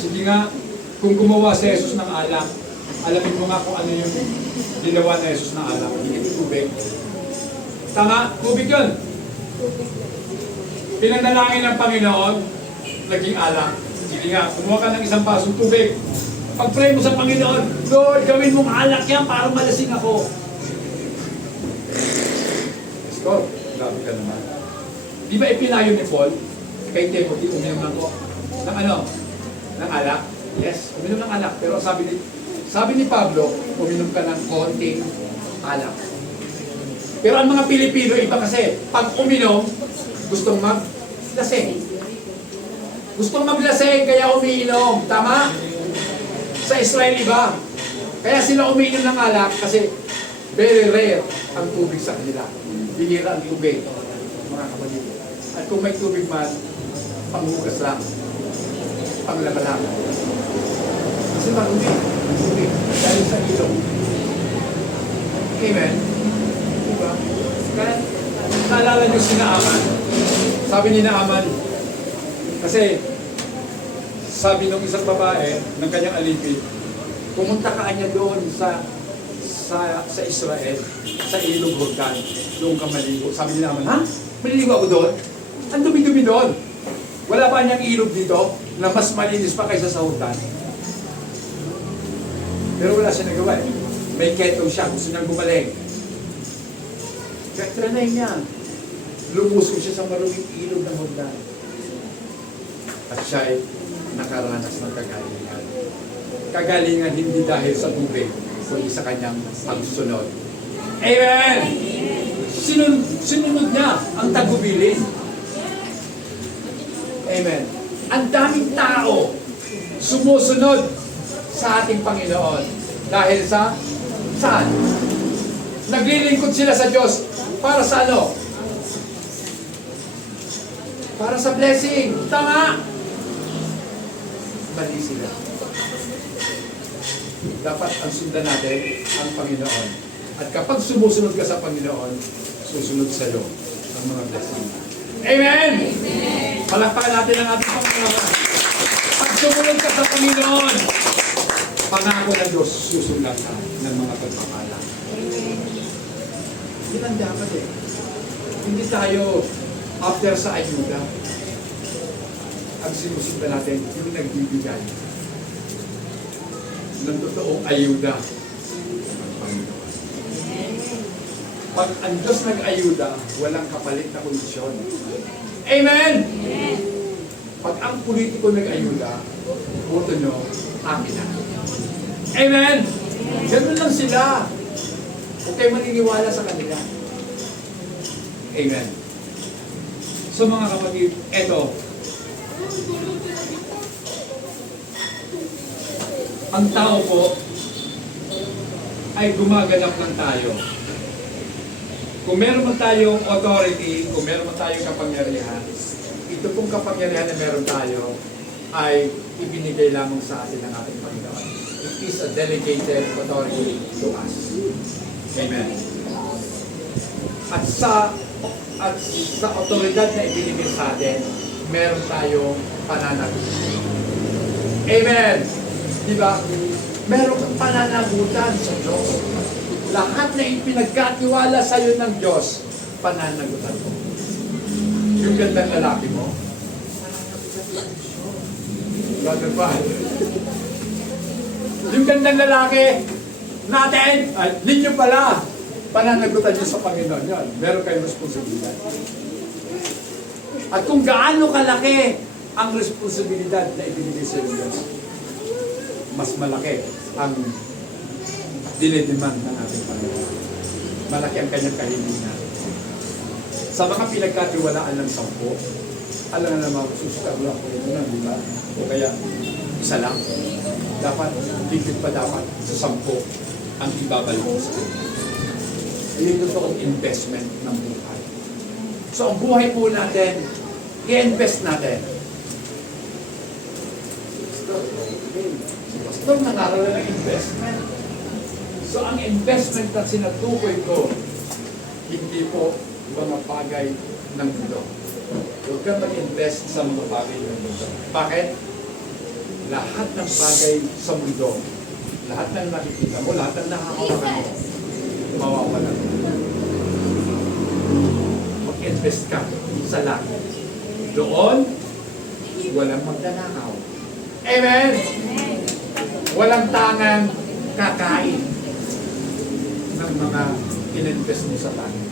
Sige nga, kung gumawa si Jesus ng alak, alamin mo nga kung ano yung ginawa na Jesus ng alak. Hindi tubig. Tama? Tubig yun. Pinanalangin ng Panginoon, naging alak. Sige nga, kumuha ka ng isang basong tubig. Pag-pray mo sa Panginoon, Lord, gawin mong alak yan para malasing ako. Let's go. Grabe ka naman. Di ba ipinayo ni Paul kay Timothy, uminom ng ano? Ng alak? Yes, uminom ng alak. Pero sabi ni Pablo, uminom ka ng konting alak. Pero ang mga Pilipino, iba kasi, pag uminom, gustong maglasing. Gustong maglasing, kaya umiinom. Tama? Sa Israel, iba. Kaya sila umiinom ng alak kasi very rare ang tubig sa kanila. Bihira ang tubig, mga kapatid. At kung may tubig man, panghugas lang. Panglaba lang. Kasi marumi. Tubig. Dahil sa ilong. Amen? Diba? Kaya, naalala niyo si Naaman. Sabi ni Naaman, kasi sabi ng isang babae ng kanyang alipin, pumunta ka niya doon sa Israel, sa ilog Jordan, doon ka maligo. Sabi niya naman, ha? Maliligo ako doon? Ang dumi-dumi doon. Wala pa niyang ilog dito na mas malinis pa kaysa sa Jordan. Pero wala siya nagawa eh. May keto siya, gusto niyang gumaling. Kaya trinay niya. Lumusong siya sa maruming ilog ng Jordan. At siya ay nakaranas ng kagalingan. Kagalingan hindi dahil sa tubig, kundi sa kanyang pagsunod. Amen! Sinunod niya ang tagubilin. Amen. Ang daming tao sumusunod sa ating Panginoon. Dahil sa saan? Naglilingkod sila sa Diyos. Para sa ano? Para sa blessing. Tama! Mali sila. Dapat ang sundan natin ang Panginoon. At kapag sumusunod ka sa Panginoon, susunod sa iyo ang mga blessing. Amen! Amen! Palakpakan natin ang ating Panginoon. Pag sumunod ka sa Panginoon, pangako ng Diyos, susundan ka ng mga pagpapala. Yun ang dapat eh. Hindi tayo after sa ayuda. Ang sinusundan natin, yung nagbibigay ng totoong ayuda ng Panginoon. Pag ang Diyos nag-ayuda, walang kapalit na kondisyon. Amen! Amen! Pag ang politiko nag-ayuda, boto nyo, akin na. Amen! Ganun lang sila. Huwag kayo maniniwala sa kanila. Amen. So mga kapatid, eto. Ang tao po ay gumaganap ng tayo. Kung meron man tayong authority, kung meron man tayong kapangyarihan, ito pong kapangyarihan na meron tayo ay ibinigay lamang sa atin ng ating Panginoon. It is a delegated authority to us. Amen. At sa otoridad na ibinigay sa atin, meron tayong pananagutan. Amen. Diba? Meron kang pananagutan sa Diyos. Lahat na ipinagkatiwala sa iyo ng Diyos, pananagutan mo. Yung gandang lalaki mo, brother pa. Yung gandang lalaki natin, ay, ninyo pala, pananagutan nyo sa Panginoon yun. Meron kayong responsibilidad. At kung gaano kalaki ang responsibilidad na ibinigay sa Diyos, mas malaki ang dinidemand ng ating Panginoon. Malaki ang kanyang kahilingan. Sa mga pinagkatiwalaan ng 10, alam na naman, susukarula ko ito na, di ba? O kaya, isa lang. Dapat, higit pa dapat sa 10 ang ibabalik mo sa kanya. Ayun ito ang investment ng buhay. So, ang buhay po natin, i-invest natin. Pastor, nangaral na ng investment. So, ang investment na sinatukoy ko, hindi po mga bagay ng mundo. Huwag kang mag-invest sa mga bagay ng mundo. Bakit? Lahat ng bagay sa mundo, lahat ng nakikita mo, lahat ng nakakawakan mo, mawawala. Mag-invest ka sa langit. Doon, walang magdanakaw. Amen? Walang tangang kakain ng mga in-invest mo sa langit.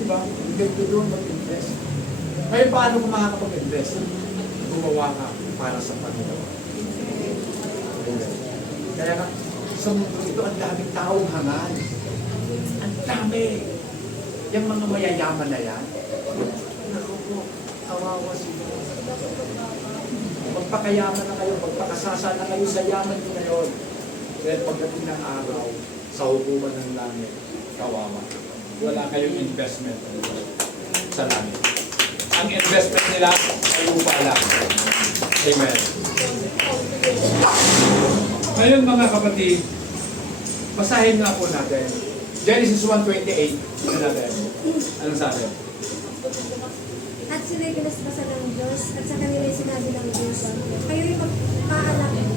Diba? Hindi ko doon mag-invest. Ngayon, paano kung makakapag-invest? Gumawa ka para sa Panginoon. Kaya nga, sa mundo ito, ang daming taong hangal. Ang dami. Yung mga mayayaman na yan, naku po, kawawa sila. Magpakayaman na kayo, magpakasasa na kayo sa yaman nyo ngayon. Dahil pagdating ng araw, sa hukuman ng langit, kawawa. Wala kayong investment sa langit. Ang investment nila ay lupa lang. Amen. Ngayon mga kapatid, basahin nga po natin. Genesis 1:28. Ano natin? Anong sabi? At sila'y pinaspasan ng Diyos, at sa kanila'y sinabi ng Diyos, kayo'y magpalaanakin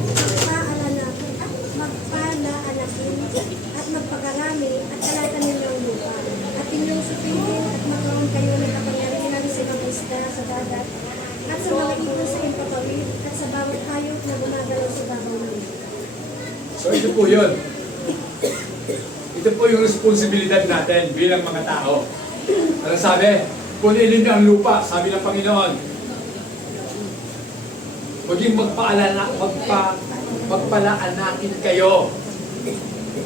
at magpakarami at kalatan ninyong lupa. At inyong supihin at magkaroon kayo ng kapangyarihan sa mga isda sa dagat at sa mga ibon sa impapawid at sa bawat hayop na gumagalaw sa babaw ng lupa. So ito po yun. Ito po yung responsibilidad natin bilang mga tao. Ano sabi? Punilin niyo ang lupa, sabi ng Panginoon. Maging magpalaanakin kayo.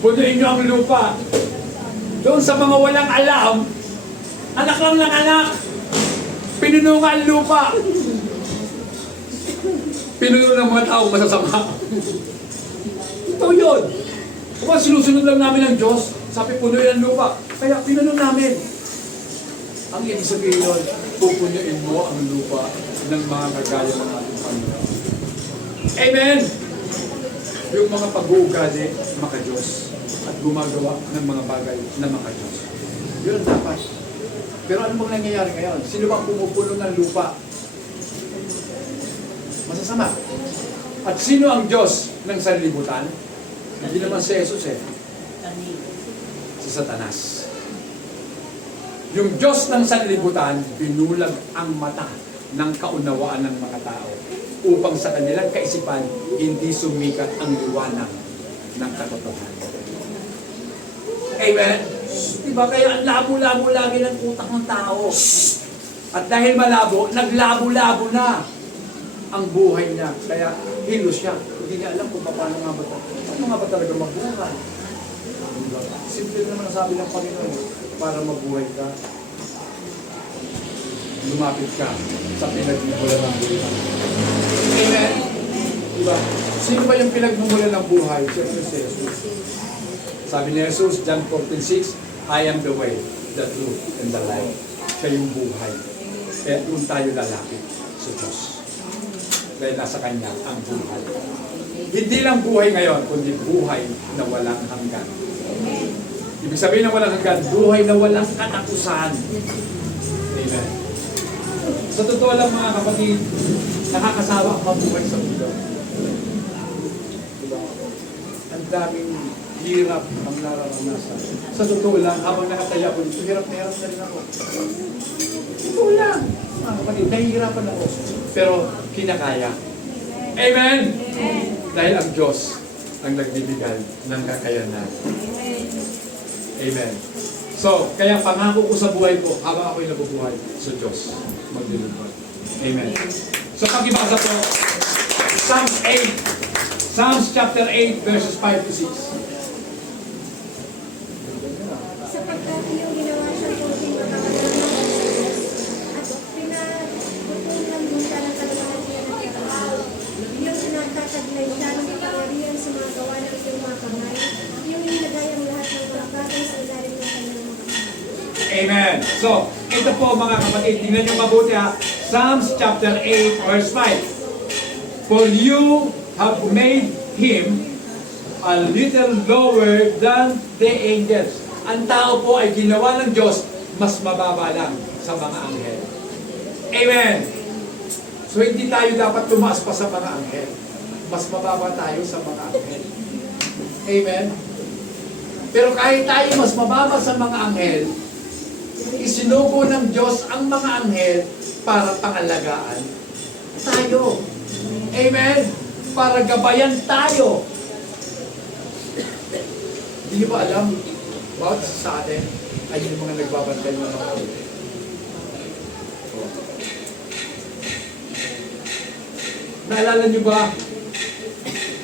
Punuin niyo ang lupa. Doon sa mga walang alam, anak lang ng anak. Pinuno nga ang lupa. Pinuno ng mga tao masasama. Ito yun. Kung sinusunod lang namin ang Diyos, sabi punuin ang lupa. Kaya pinuno namin. Ang ibig sabihin yun, pupunuin mo ang lupa ng mga kagaya ng ating Panginoon. Amen! Yung mga pag-uugali, maka-Diyos. At gumagawa ng mga bagay na maka-Diyos. Yun ang dapat. Pero ano bang nangyayari ngayon? Sino bang pumupuno ng lupa? Masasama. At sino ang Diyos ng sanlibutan? Hindi naman si Jesus Si Satanas. Yung Diyos ng sanlibutan, binulag ang mata ng kaunawaan ng mga tao upang sa kanilang kaisipan, hindi sumikat ang liwanag ng katotohanan. Amen? Diba kaya ang labo-labo lagi ng utak ng tao? At dahil malabo, naglabo-labo na ang buhay niya. Kaya hilo siya. Hindi niya alam kung paano nga ba talaga mabuhay. Simple naman ang sabi ng Panginoon, para mabuhay ka, lumapit ka sa pinagmumulan ng buhay. Amen? Diba? Sino ba yung pinagmumulan ng buhay? Siyempre si Jesus. Sabi ni Jesus, John 14:6, I am the way, the truth, and the life. Siya yung buhay. Kaya doon tayo lalapit sa Diyos. Dahil nasa Kanya ang buhay. Hindi lang buhay ngayon, kundi buhay na walang hanggan. Ibig sabihin na walang hanggan, buhay na walang katapusan. Amen. Sa totoo lang mga kapatid, nakakasawa ang mabuhay sa mundo. Diba? Ang daming hirap ang nararanasan. Sa totoo lang, habang nakataya ko dito, hirap na rin ako. Totoo lang. Mga kapatid, nahihirapan ako. Pero kinakaya. Amen? Dahil ang Diyos ang nagbibigay ng kakayanan. Amen. So, kaya pangako ko sa buhay ko, habang ako'y nabubuhay sa Diyos, maglilingkod. Amen. So, pag-ibasa po, Psalms 8, Psalms chapter 8, verses 5 to 6. Sapagkat iyong ginawa siyang kunting makakalaman sa Diyos, at pinagutulan mo siya ng kalawalatian at karangalan. Iyong pinagkataglay siya ng kapangyarihan sa mga gawa ng iyong mga kamay, iyong inilagay ang lahat ng mga bagay sa ilalim ng kanyang mga kamay. Amen. So, ito po mga kapatid, tingnan nyo mabuti ha. Psalms chapter 8, verse 5. For you have made him a little lower than the angels. Ang tao po ay ginawa ng Diyos mas mababa lang sa mga anghel. Amen. So hindi tayo dapat tumaas pa sa mga anghel. Mas mababa tayo sa mga anghel. Amen. Pero kahit tayo mas mababa sa mga anghel, isinuko ng Diyos ang mga anghel para pangalagaan tayo. Amen. Para gabayan tayo. Hindi niyo ba alam, bawat sa atin ay yung mga nagbabantay ng mga anghel. Naalala niyo ba,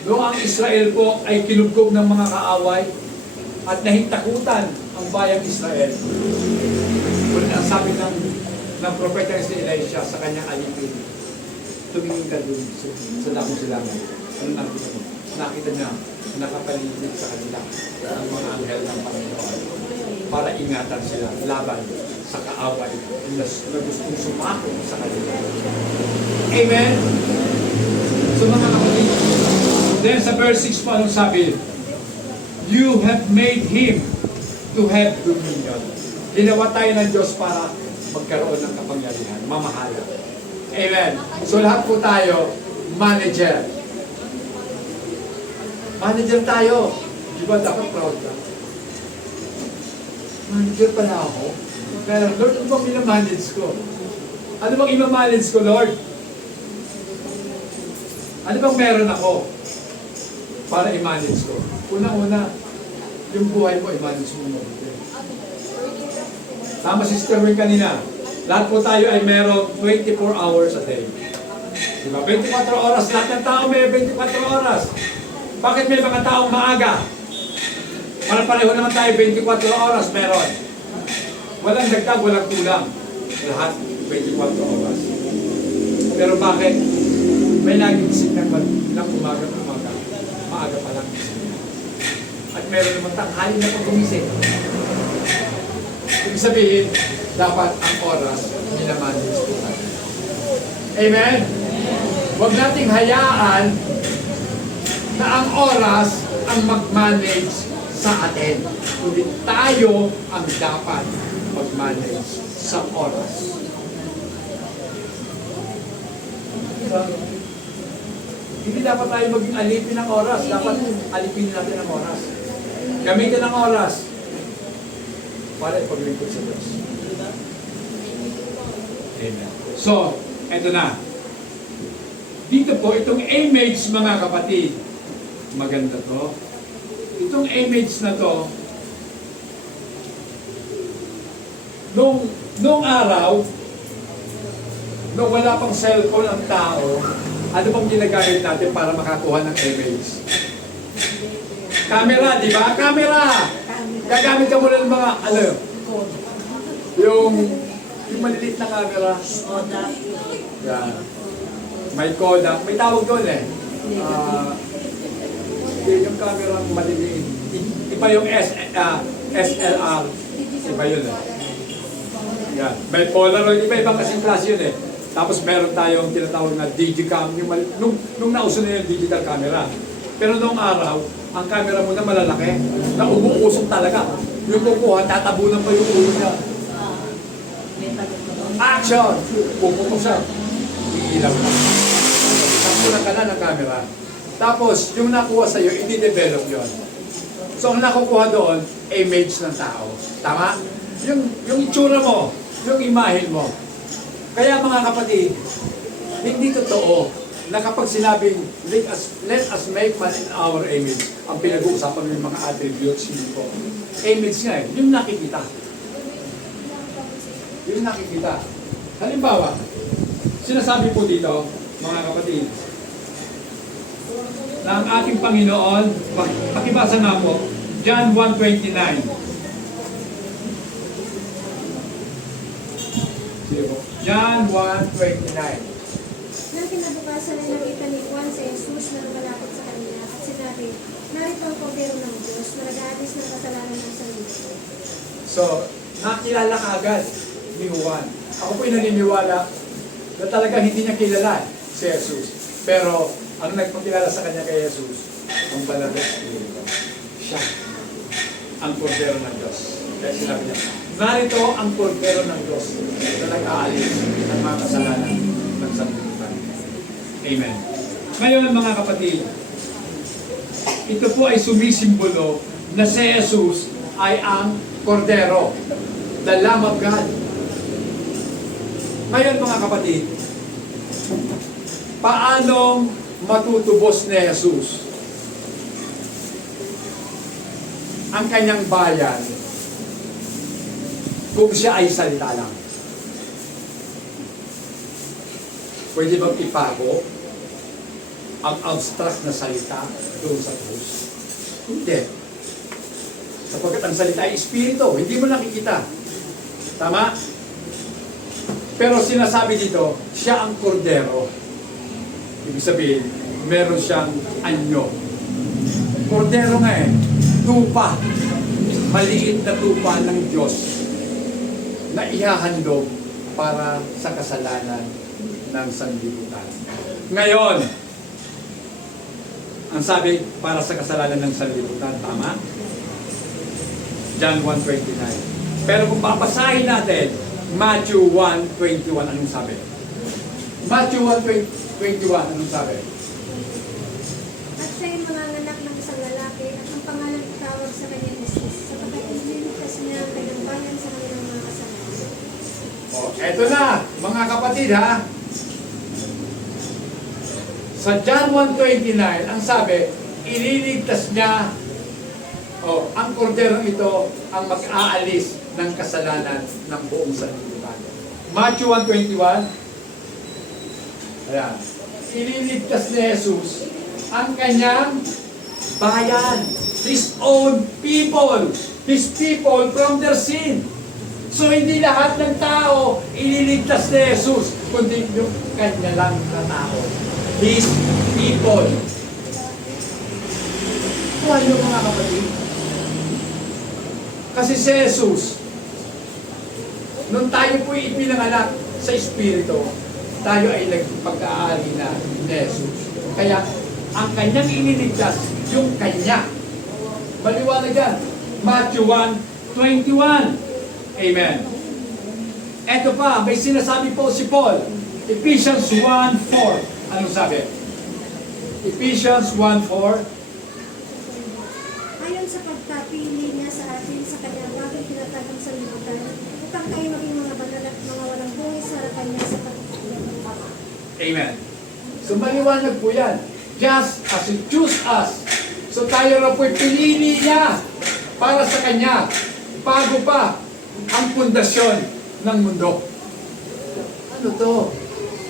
noong ang Israel po ay kinubkob ng mga kaaway at nahintakutan ang bayang Israel. Kung ang sabi ng propeta si Elisha sa kanyang alipin, tumingin ka dun sa dakong silangan. Ano nakita mo? Nakita niya, nakapaligid sa kanila ang mga anghel ng Panginoon para ingatan sila laban sa kaaway na gustong sumako sa kanila. Amen? So mga kapatid, then sa verse 6 po, anong sabi? You have made him to have dominion. Ginawa tayo ng Diyos para magkaroon ng kapangyarihan, mamahala. Amen. So lahat po tayo, manager. Manager tayo. Di ba dapat proud ka? Manager pala ako. Pero Lord, ano bang minamanage ko? Ano bang imamanage ko, Lord? Ano bang meron ako para i-manage ko? Una-una, yung buhay mo, i-manage mo mabuti. Tama si Sister Wing kanina. Lahat po tayo ay meron 24 hours a day. Diba? 24 oras. Lahat ng tao may 24 oras. Bakit may mga taong maaga? Para pareho naman tayo 24 oras meron. Walang dagdag, walang kulang. Lahat 24 oras. Pero bakit? May nagigising ng umaga. Maaga pa lang. At meron naman tanghali na pag gumising. Ibig sabihin, dapat ang oras minamanage po natin. Amen? Huwag nating hayaan na ang oras ang mag-manage sa atin. Kundi tayo ang dapat mag-manage sa oras. Hindi dapat tayo maging alipin ng oras. Dapat alipin natin ang oras. Gamitin ang oras para ipaglingkod sa Diyos. Amen. So, eto na. Dito po, itong image mga kapatid, maganda to. Itong image na to, nung araw, nung wala pang cellphone ang tao, ano bang ginagamit natin para makakuha ng image? Camera, di ba? Camera! Gagamit ka muna ng mga, yung maliliit na camera. Yan. May Kodak. May tawag doon eh. Yung camera maliliit. Iba yung SLR. Iba yun eh. Yan. May Polaroid. Iba-ibang kasing klase yun eh. Tapos meron tayong tinatawag na digicam. Nung nauso na yung digital camera. Pero noong araw, ang camera mo na malalaki. Na umuusok talaga. Yung kukuha, tatabunan pa yung ulo niya. Action! Puputok siya. Iilaw na. Tapunan ka na ng camera. Tapos, yung nakuha sa'yo, i-develop yun. So, ang nakukuha doon, image ng tao. Tama? Yung itsura mo, yung imahe mo. Kaya mga kapatid, hindi totoo na kapag sinabing, let us make man in our image, ang pinag-uusapan ng mga attributes, hindi po. Image nga eh, yung nakikita. Yung nakikita. Halimbawa, sinasabi po dito, mga kapatid, na ang ating Panginoon, pakibasa nga po, John 1:29. Sige po. John 1:29. Nang kinabukasan ay nakita ni Juan si Jesus na lumalapit sa kanila at sinabi, narito ang kordero ng Diyos na nag-aalis ng kasalanan ng sanlibutan. So, nakilala ka agad ni Juan. Ako po'y naniniwala na talagang hindi niya kilala si Jesus. Pero, ang nagpakilala sa kanya kay Jesus, ang banal na Espiritu. Siya ang kordero ng Diyos. Kaya sinabi niya, narito ang kordero ng Diyos na nag-aalis ng mga kasalanan ng sanlibutan. Amen. Ngayon, mga kapatid, ito po ay sumisimbolo na si Jesus ay ang kordero, the Lamb of God. Ngayon, mga kapatid, paanong matutubos ni Jesus ang kanyang bayan kung siya ay salita lang? Pwede bang ipago ang abstract na salita doon sa krus? Hindi. Sapagkat ang salita ay espiritu, hindi mo nakikita. Tama? Pero sinasabi dito, siya ang kordero. Ibig sabihin, meron siyang anyo. Kordero nga eh, tupa. Maliit na tupa ng Diyos na ihahandog para sa kasalanan ng sanlibutan. Ngayon, ang sabi, para sa kasalanan ng sanlibutan, tama? John 1:29. Pero kung papasahin natin, Matthew 1:21, anong sabi? Matthew 1:21, anong sabi? At siya'y manganganak ng isang lalaki at ang pangalan itawag sa kanya Jesus, sapagkat ililigtas niya ang kanyang bayan sa kanilang mga kasalanan. O, eto na, mga kapatid ha. Sa John 1:29, ang sabi, ililigtas niya, ang korderong ito ang mag-aalis ng kasalanan ng buong sanlibutan. Matthew 1:21, ayan, ililigtas ni Jesus ang kanyang bayan, His own people, His people from their sin. So hindi lahat ng tao ililigtas ni Jesus, kundi yung kanya lang na tao. His people. Kuha niyo mga kapatid. Kasi si Jesus, nung tayo po ipinanganak sa Espiritu, tayo ay nagpagkaali na ni Jesus. Kaya, ang kanyang iniligtas, yung kanya. Maliwanag yan. Matthew 1:21. Amen. Eto pa, may sinasabi po si Paul. Ephesians 1:4. Anong sabi? Ephesians 1:4. Ayon sa pagkapili niya sa atin sa kanyang bagong tinatagong sanlibutan, upang tayo maging mga banal at mga walang buhay sa harapan niya sa pagkakilala. Amen. So maliwanag po yan. Just as He chose us. So tayo na po'y pinili niya para sa Kanya. Bago pa ang pundasyon ng mundo. Ano to?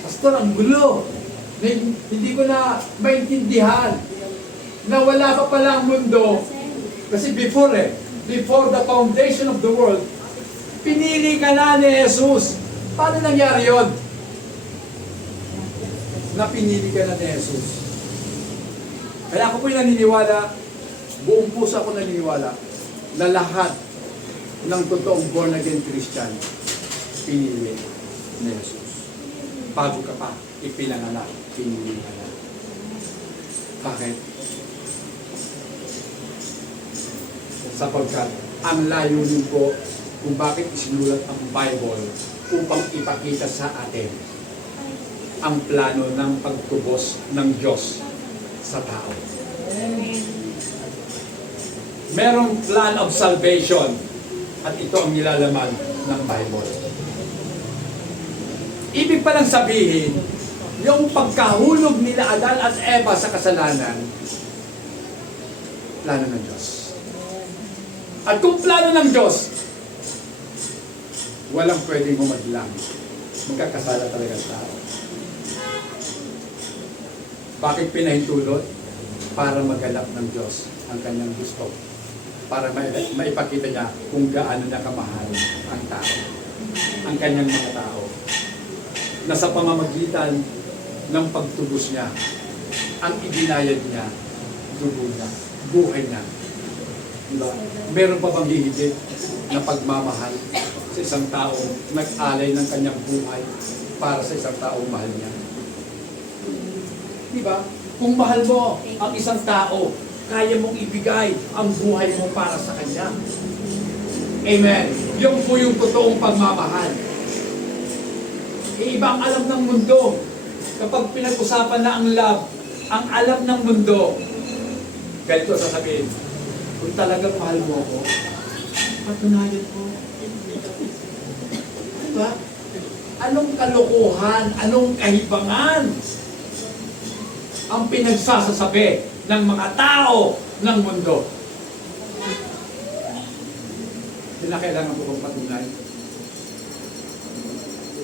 Pastor, ang gulo. Hindi ko na maintindihan na wala pa pala ang mundo. Kasi before the foundation of the world, pinili ka na ni Jesus. Paano nangyari yun? Na pinili ka na ni Jesus. Kaya ako po'y naniniwala, buong puso ako naniniwala, na lahat ng totoong born again Christian, pinili ni Jesus. Bago ka pa, ipinanganak, pinili ka na. Bakit? Sapagkat ang layunin ko kung bakit isinulat ang Bible upang ipakita sa atin ang plano ng pagtubos ng Diyos sa tao. Merong plan of salvation at ito ang nilalaman ng Bible. Ibig palang sabihin, yung pagkahulog nila Adan at Eva sa kasalanan, plano ng Diyos. At kung plano ng Diyos, walang pwedeng humadlang. Magkakasala talaga ang tao. Bakit pinahintulot? Para magalap ng Diyos ang kanyang gusto. Para maipakita niya kung gaano niya kamahal ang tao. Ang kanyang mga tao. Na sa pamamagitan ng pagtubos niya, ang ibinayad niya, dugo niya, buhay niya. Diba? Meron pa bang hihigit na pagmamahal sa isang tao nag-alay ng kanyang buhay para sa isang taong mahal niya? Diba? Kung mahal mo ang isang tao, kaya mong ibigay ang buhay mo para sa kanya. Amen. Yung po yung totoong pagmamahal. Ibang alam ng mundo. Kapag pinag-usapan na ang love, ang alam ng mundo, ganito sasabihin, kung talagang mahal mo ako, patunayan mo. Diba? Anong kalokohan, anong kahibangan ang pinagsasasabi ng mga tao ng mundo? Hindi na kailangan ko kong patunay.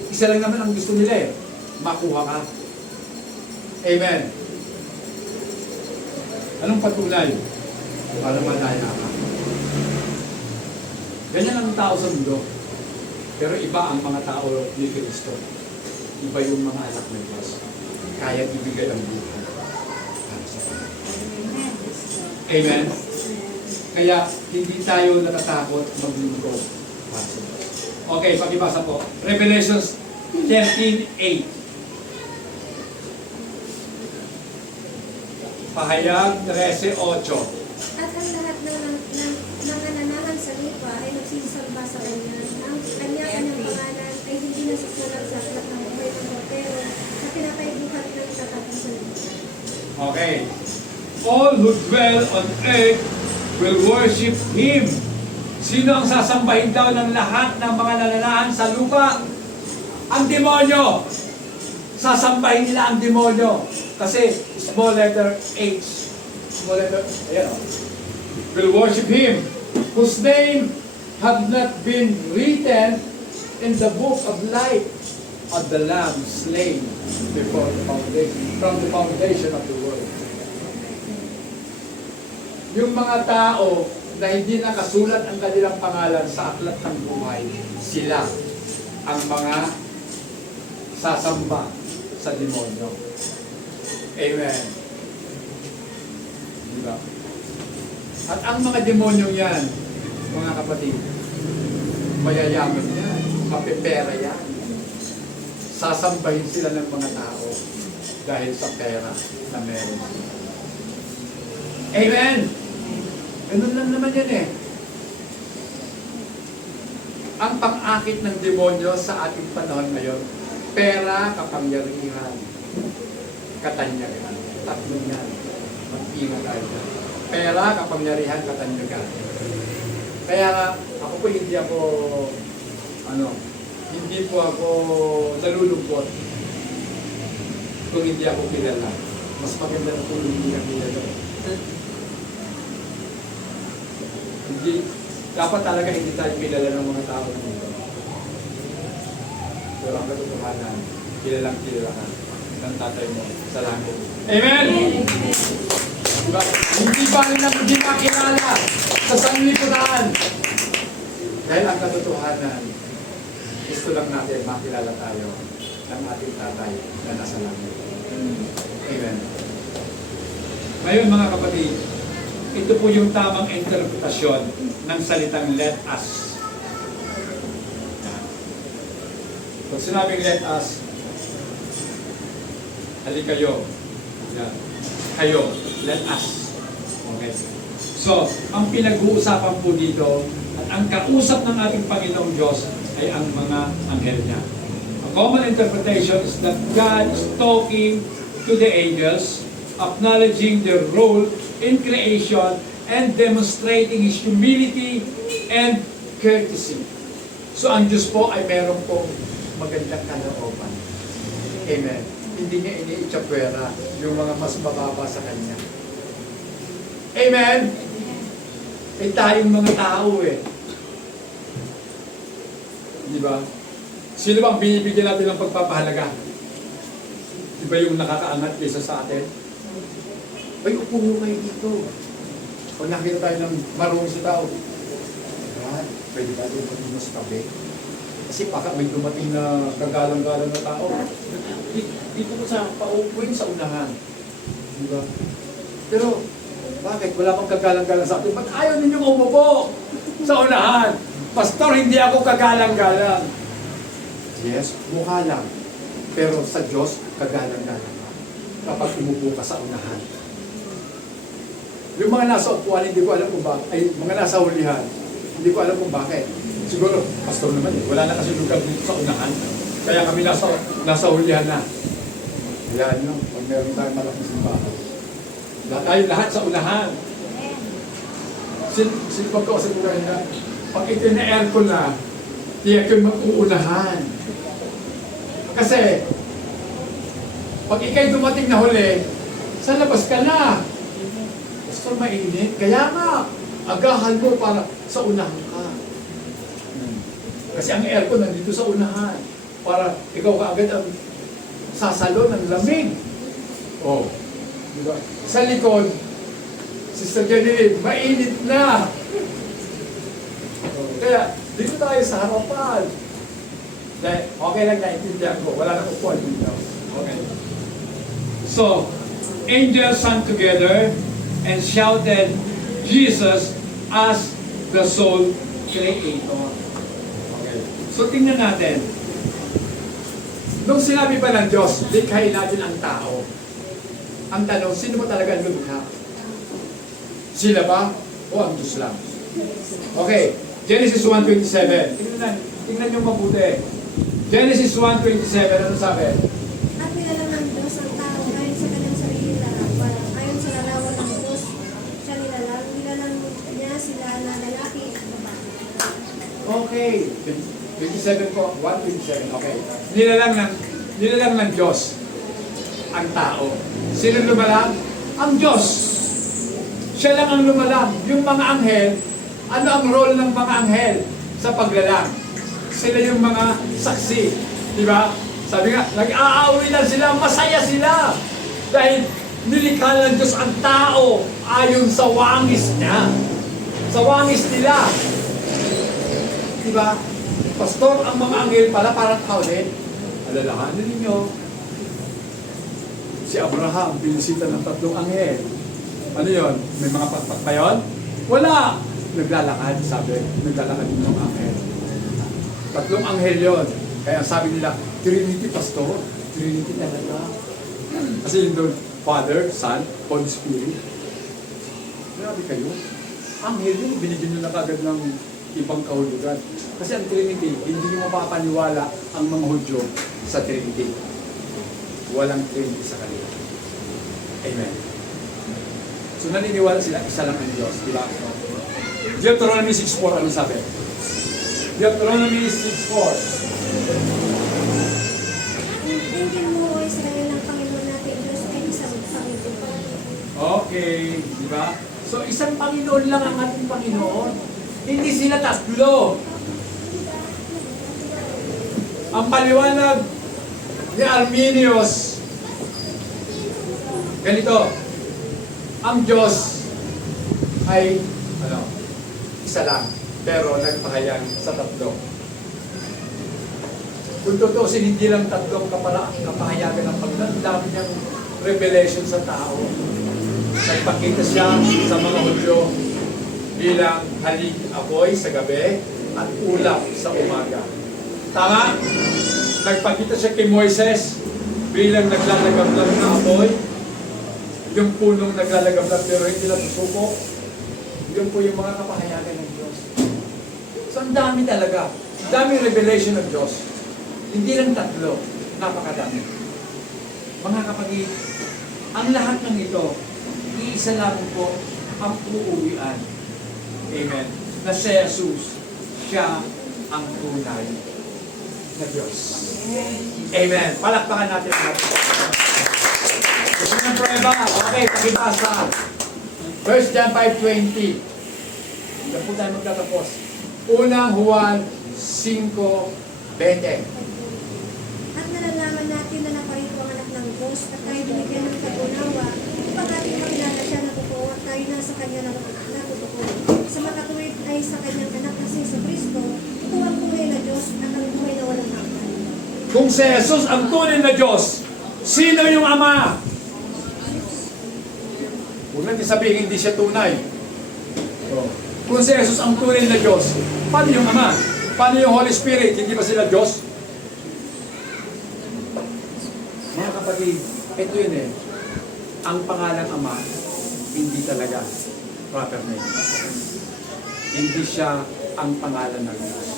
Isa lang naman ang gusto nila makuha ka. Amen. Anong patunay? Para madaya ka. Ganyan ang tao sa mundo. Pero iba ang mga tao ni Kristo. Iba yung mga anak ng Diyos. Kaya ibigay ang buhay para sa Kanya. Amen. Kaya hindi tayo natatakot maglingkod para sa Diyos. Okay, pakibasa po. Revelations 13:8. Pahayag 13:8. At ang lahat ng nananahan sa lupa ay nagsisamba sa kanya. Ang kanya-kanyang pangalan ay hindi nasusulat sa aklat ng buhay ng Kordero na pinapaibuhat ng katatasan. Okay. All who dwell on earth will worship Him. Sino ang sasambahin daw ng lahat ng mga nananahan sa lupa? Ang demonyo. Sasambahin nila ang demonyo. Kasi small letter H. Small letter, ayan o. Will worship Him, whose name had not been written in the book of life of the Lamb slain before the foundation, from the foundation of the world. Yung mga tao na hindi nakasulat ang kanilang pangalan sa aklat ng buhay, sila ang mga sasamba sa demonyo. Amen. Diba? At ang mga demonyo yan, mga kapatid, mayayaman yan, mapepera yan. Sasambahin sila ng mga tao dahil sa pera na meron. Amen! Ganun lang naman yan eh. Ang pang-akit ng demonyo sa ating panahon ngayon, pera, kapangyarihan, katanyagan. Tatlong yan. Mag-ingat tayo dyan. Pera, kapangyarihan, katanyagan. Kaya ako po hindi po ako nalulungkot kung hindi ako kilala. Mas maganda na kung hindi ka kilala. Hindi, dapat talaga hindi tayo kilala ng mga tao dito. Pero ang katotohanan, kilalang kilala ka ng tatay mo sa langit. Amen! Diba? Hindi ba rin naman hindi makilala sa sanlibutan? Dahil ang katotohanan, gusto lang natin makilala tayo ng ating tatay na nasa langit. Amen. Ngayon mga kapatid, ito po yung tamang interpretasyon ng salitang let us. Pag sinabing let us, hali kayo. Yan. Kayo. Let us. Okay. So, ang pinag-uusapan po dito at ang kausap ng ating Panginoong Diyos ay ang mga anghel niya. A common interpretation is that God is talking to the angels, acknowledging their role in creation and demonstrating His humility and courtesy. So, ang Diyos po ay meron pong magandang kalooban. Amen. Hindi niya iniitsapwera yung mga mas mababa sa Kanya. Amen? Eh tayong mga tao Di ba? Sino bang binibigyan natin ng pagpapahalaga? Di ba yung nakakaangat kaysa sa atin? Ay, upo mo kayo dito. Pag nakita tayo ng marunong sa tao, Brad, pwede ba yung maging mas tabi? Kasi baka may dumating na kagalang-galang na tao. Dito ko sa paupuin sa unahan. Di ba? Pero, bakit? Wala pang kagalang-galang sa atin. Ba't ayaw ninyong umupo sa unahan? Pastor, hindi ako kagalang-galang. Yes, mukha lang. Pero sa Diyos, kagalang-galang ka. Kapag umupo ka sa unahan. Yung mga nasa upuan, hindi ko alam kung bakit. Ay, mga nasa hulihan, hindi ko alam kung bakit. Siguro, pastor naman, wala na kasi lugar dito sa unahan. Kaya kami nasa hulihan na. Kaya nyo, pag meron tayong malaking simbahan. Tayo lahat sa unahan. Sino pagkausap ko na? Pag ito na aircon na, tiyak yung mag-uunahan. Kasi, pag ikay dumating na huli, sa labas ka na. Basta mainit. Kaya nga, agahan mo para sa unahan ka. Kasi ang aircon nandito sa unahan. Para ikaw kaagad ang sasalo ng lamig. Oh. Diba? Sa likod, Sister Jenny, mainit na. Kaya, dito tayo sa harapan. Okay lang, naintindihan ko. Wala nang upuan dito. Okay. So, angels sang together and shouted Jesus as the sole creator. Okay. So, tingnan natin. Nung sinabi pa ng Diyos, likhain natin ang tao. Ang tanong, sino mo talaga ang lumikha? Sila ba? O ang Diyos lang? Okay. Genesis 1:27. Tingnan nyo mabuti. Genesis 1:27, ano sabi? At nilalang ng Diyos ang tao ayon sa kanyang sariling larawan. Ayon sa larawan ng Diyos, siya nilalang niya sila na lalaki at babae. Okay. 27 po. 1:27. Okay. Nilalang ng Diyos ang tao. Sino lumalang? Ang Diyos. Siya lang ang lumalang. Yung mga anghel, ano ang role ng mga anghel sa paglalang? Sila yung mga saksi. Di ba? Sabi nga, nag-aaway lang sila, masaya sila. Dahil nilikha ng Diyos ang tao ayon sa wangis niya. Sa wangis nila. Di ba? Pastor, ang mga anghel pala parang tao din. Alalahanin ninyo. Si Abraham, binisita ng 3 anghel. Ano yon? May mga pakpak pa yun? Wala! Naglalakad, sabi. Naglalakad yung mga anghel. 3 anghel yun. Kaya sabi nila, Trinity, Pastor. Trinity talaga. Kasi yun doon, Father, Son, Holy Spirit. Grabe kayo. Anghel yun, binigyan nyo na kagad ng ibang kahulugan. Kasi ang Trinity, hindi nyo mapapaniwala ang mga Hudyo sa Trinity. Walang Trinity sa kanila. Amen. So naniniwala sila, isa lang ang Diyos. Diba? Deuteronomy 6:4, ano sabi? Deuteronomy 6:4. Tingin mo, O Israel, ng Panginoon natin Diyos ay isang Panginoon. Okay, di ba? So isang Panginoon lang ang ating Panginoon. Hindi sila 3. Ang paliwanag ni Arminius, ganito, ang Diyos ay isa lang, pero nagpahayag sa 3. Kung tutusin, hindi lang 3 kapahayagan ng Panginoon, dami niyang revelation sa tao. Nagpakita siya sa mga Hudyo bilang halik apoy sa gabi at ulap sa umaga. Tama? Nagpakita siya kay Moises bilang naglalagablag na apoy. Yung punong naglalagablag pero hindi lang susuko. Yun po yung mga kapahayagan ng Diyos. So ang dami talaga. Daming revelation ng Diyos. Hindi lang 3. Napakadami. Mga kapatid, ang lahat ng ito, iisa lang po ang uuwian. Amen. Na si Jesus, siya ang tunay na Diyos. Amen. Palakpakan natin ang ating. Gusto ng prueba? Okay, pakibasa. 1 John 5:20. Diyan po tayo magtatapos. Unang Juan 5:20. 20. At nalalaman natin na naparito ang anak ng Diyos at tayo binigyan ng pag-unawa upang ating makilala siya na totoo at tayo na sa kanya natutukoy. Sa makatuwid ay sa kanyang anak na si Kristo, ito ang tunay na Diyos at ang buhay na walang hanggan. Kung si Jesus ang tunay na Diyos, sino yung Ama? Huwag natin sabihin hindi siya tunay. Kung si Jesus ang tunay na Diyos, paano yung Ama? Paano yung Holy Spirit? Hindi ba sila Diyos? Mga kapatid, ito yun eh. Ang pangalang Ama, hindi talaga proper name. Hindi siya ang pangalan ng Diyos.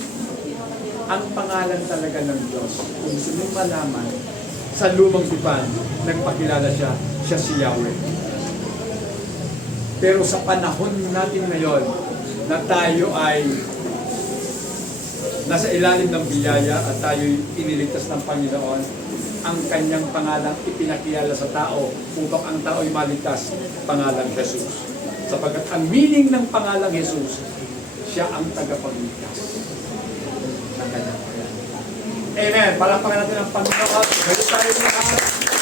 Ang pangalan talaga ng Diyos, kung gusto nyo malaman, sa lumang tipan, nagpakilala siya si Yahweh. Pero sa panahon natin ngayon, na tayo ay nasa ilalim ng biyaya at tayo'y iniligtas ng Panginoon, ang kanyang pangalang ipinakilala sa tao upang ang tao ay maligtas, pangalang Jesus. Sapagkat ang meaning ng pangalang Jesus, siya ang tagapagligtas ng kanyang pangalan. Amen. Palakpakan natin ang Panginoon. Ngayon tayo lahat.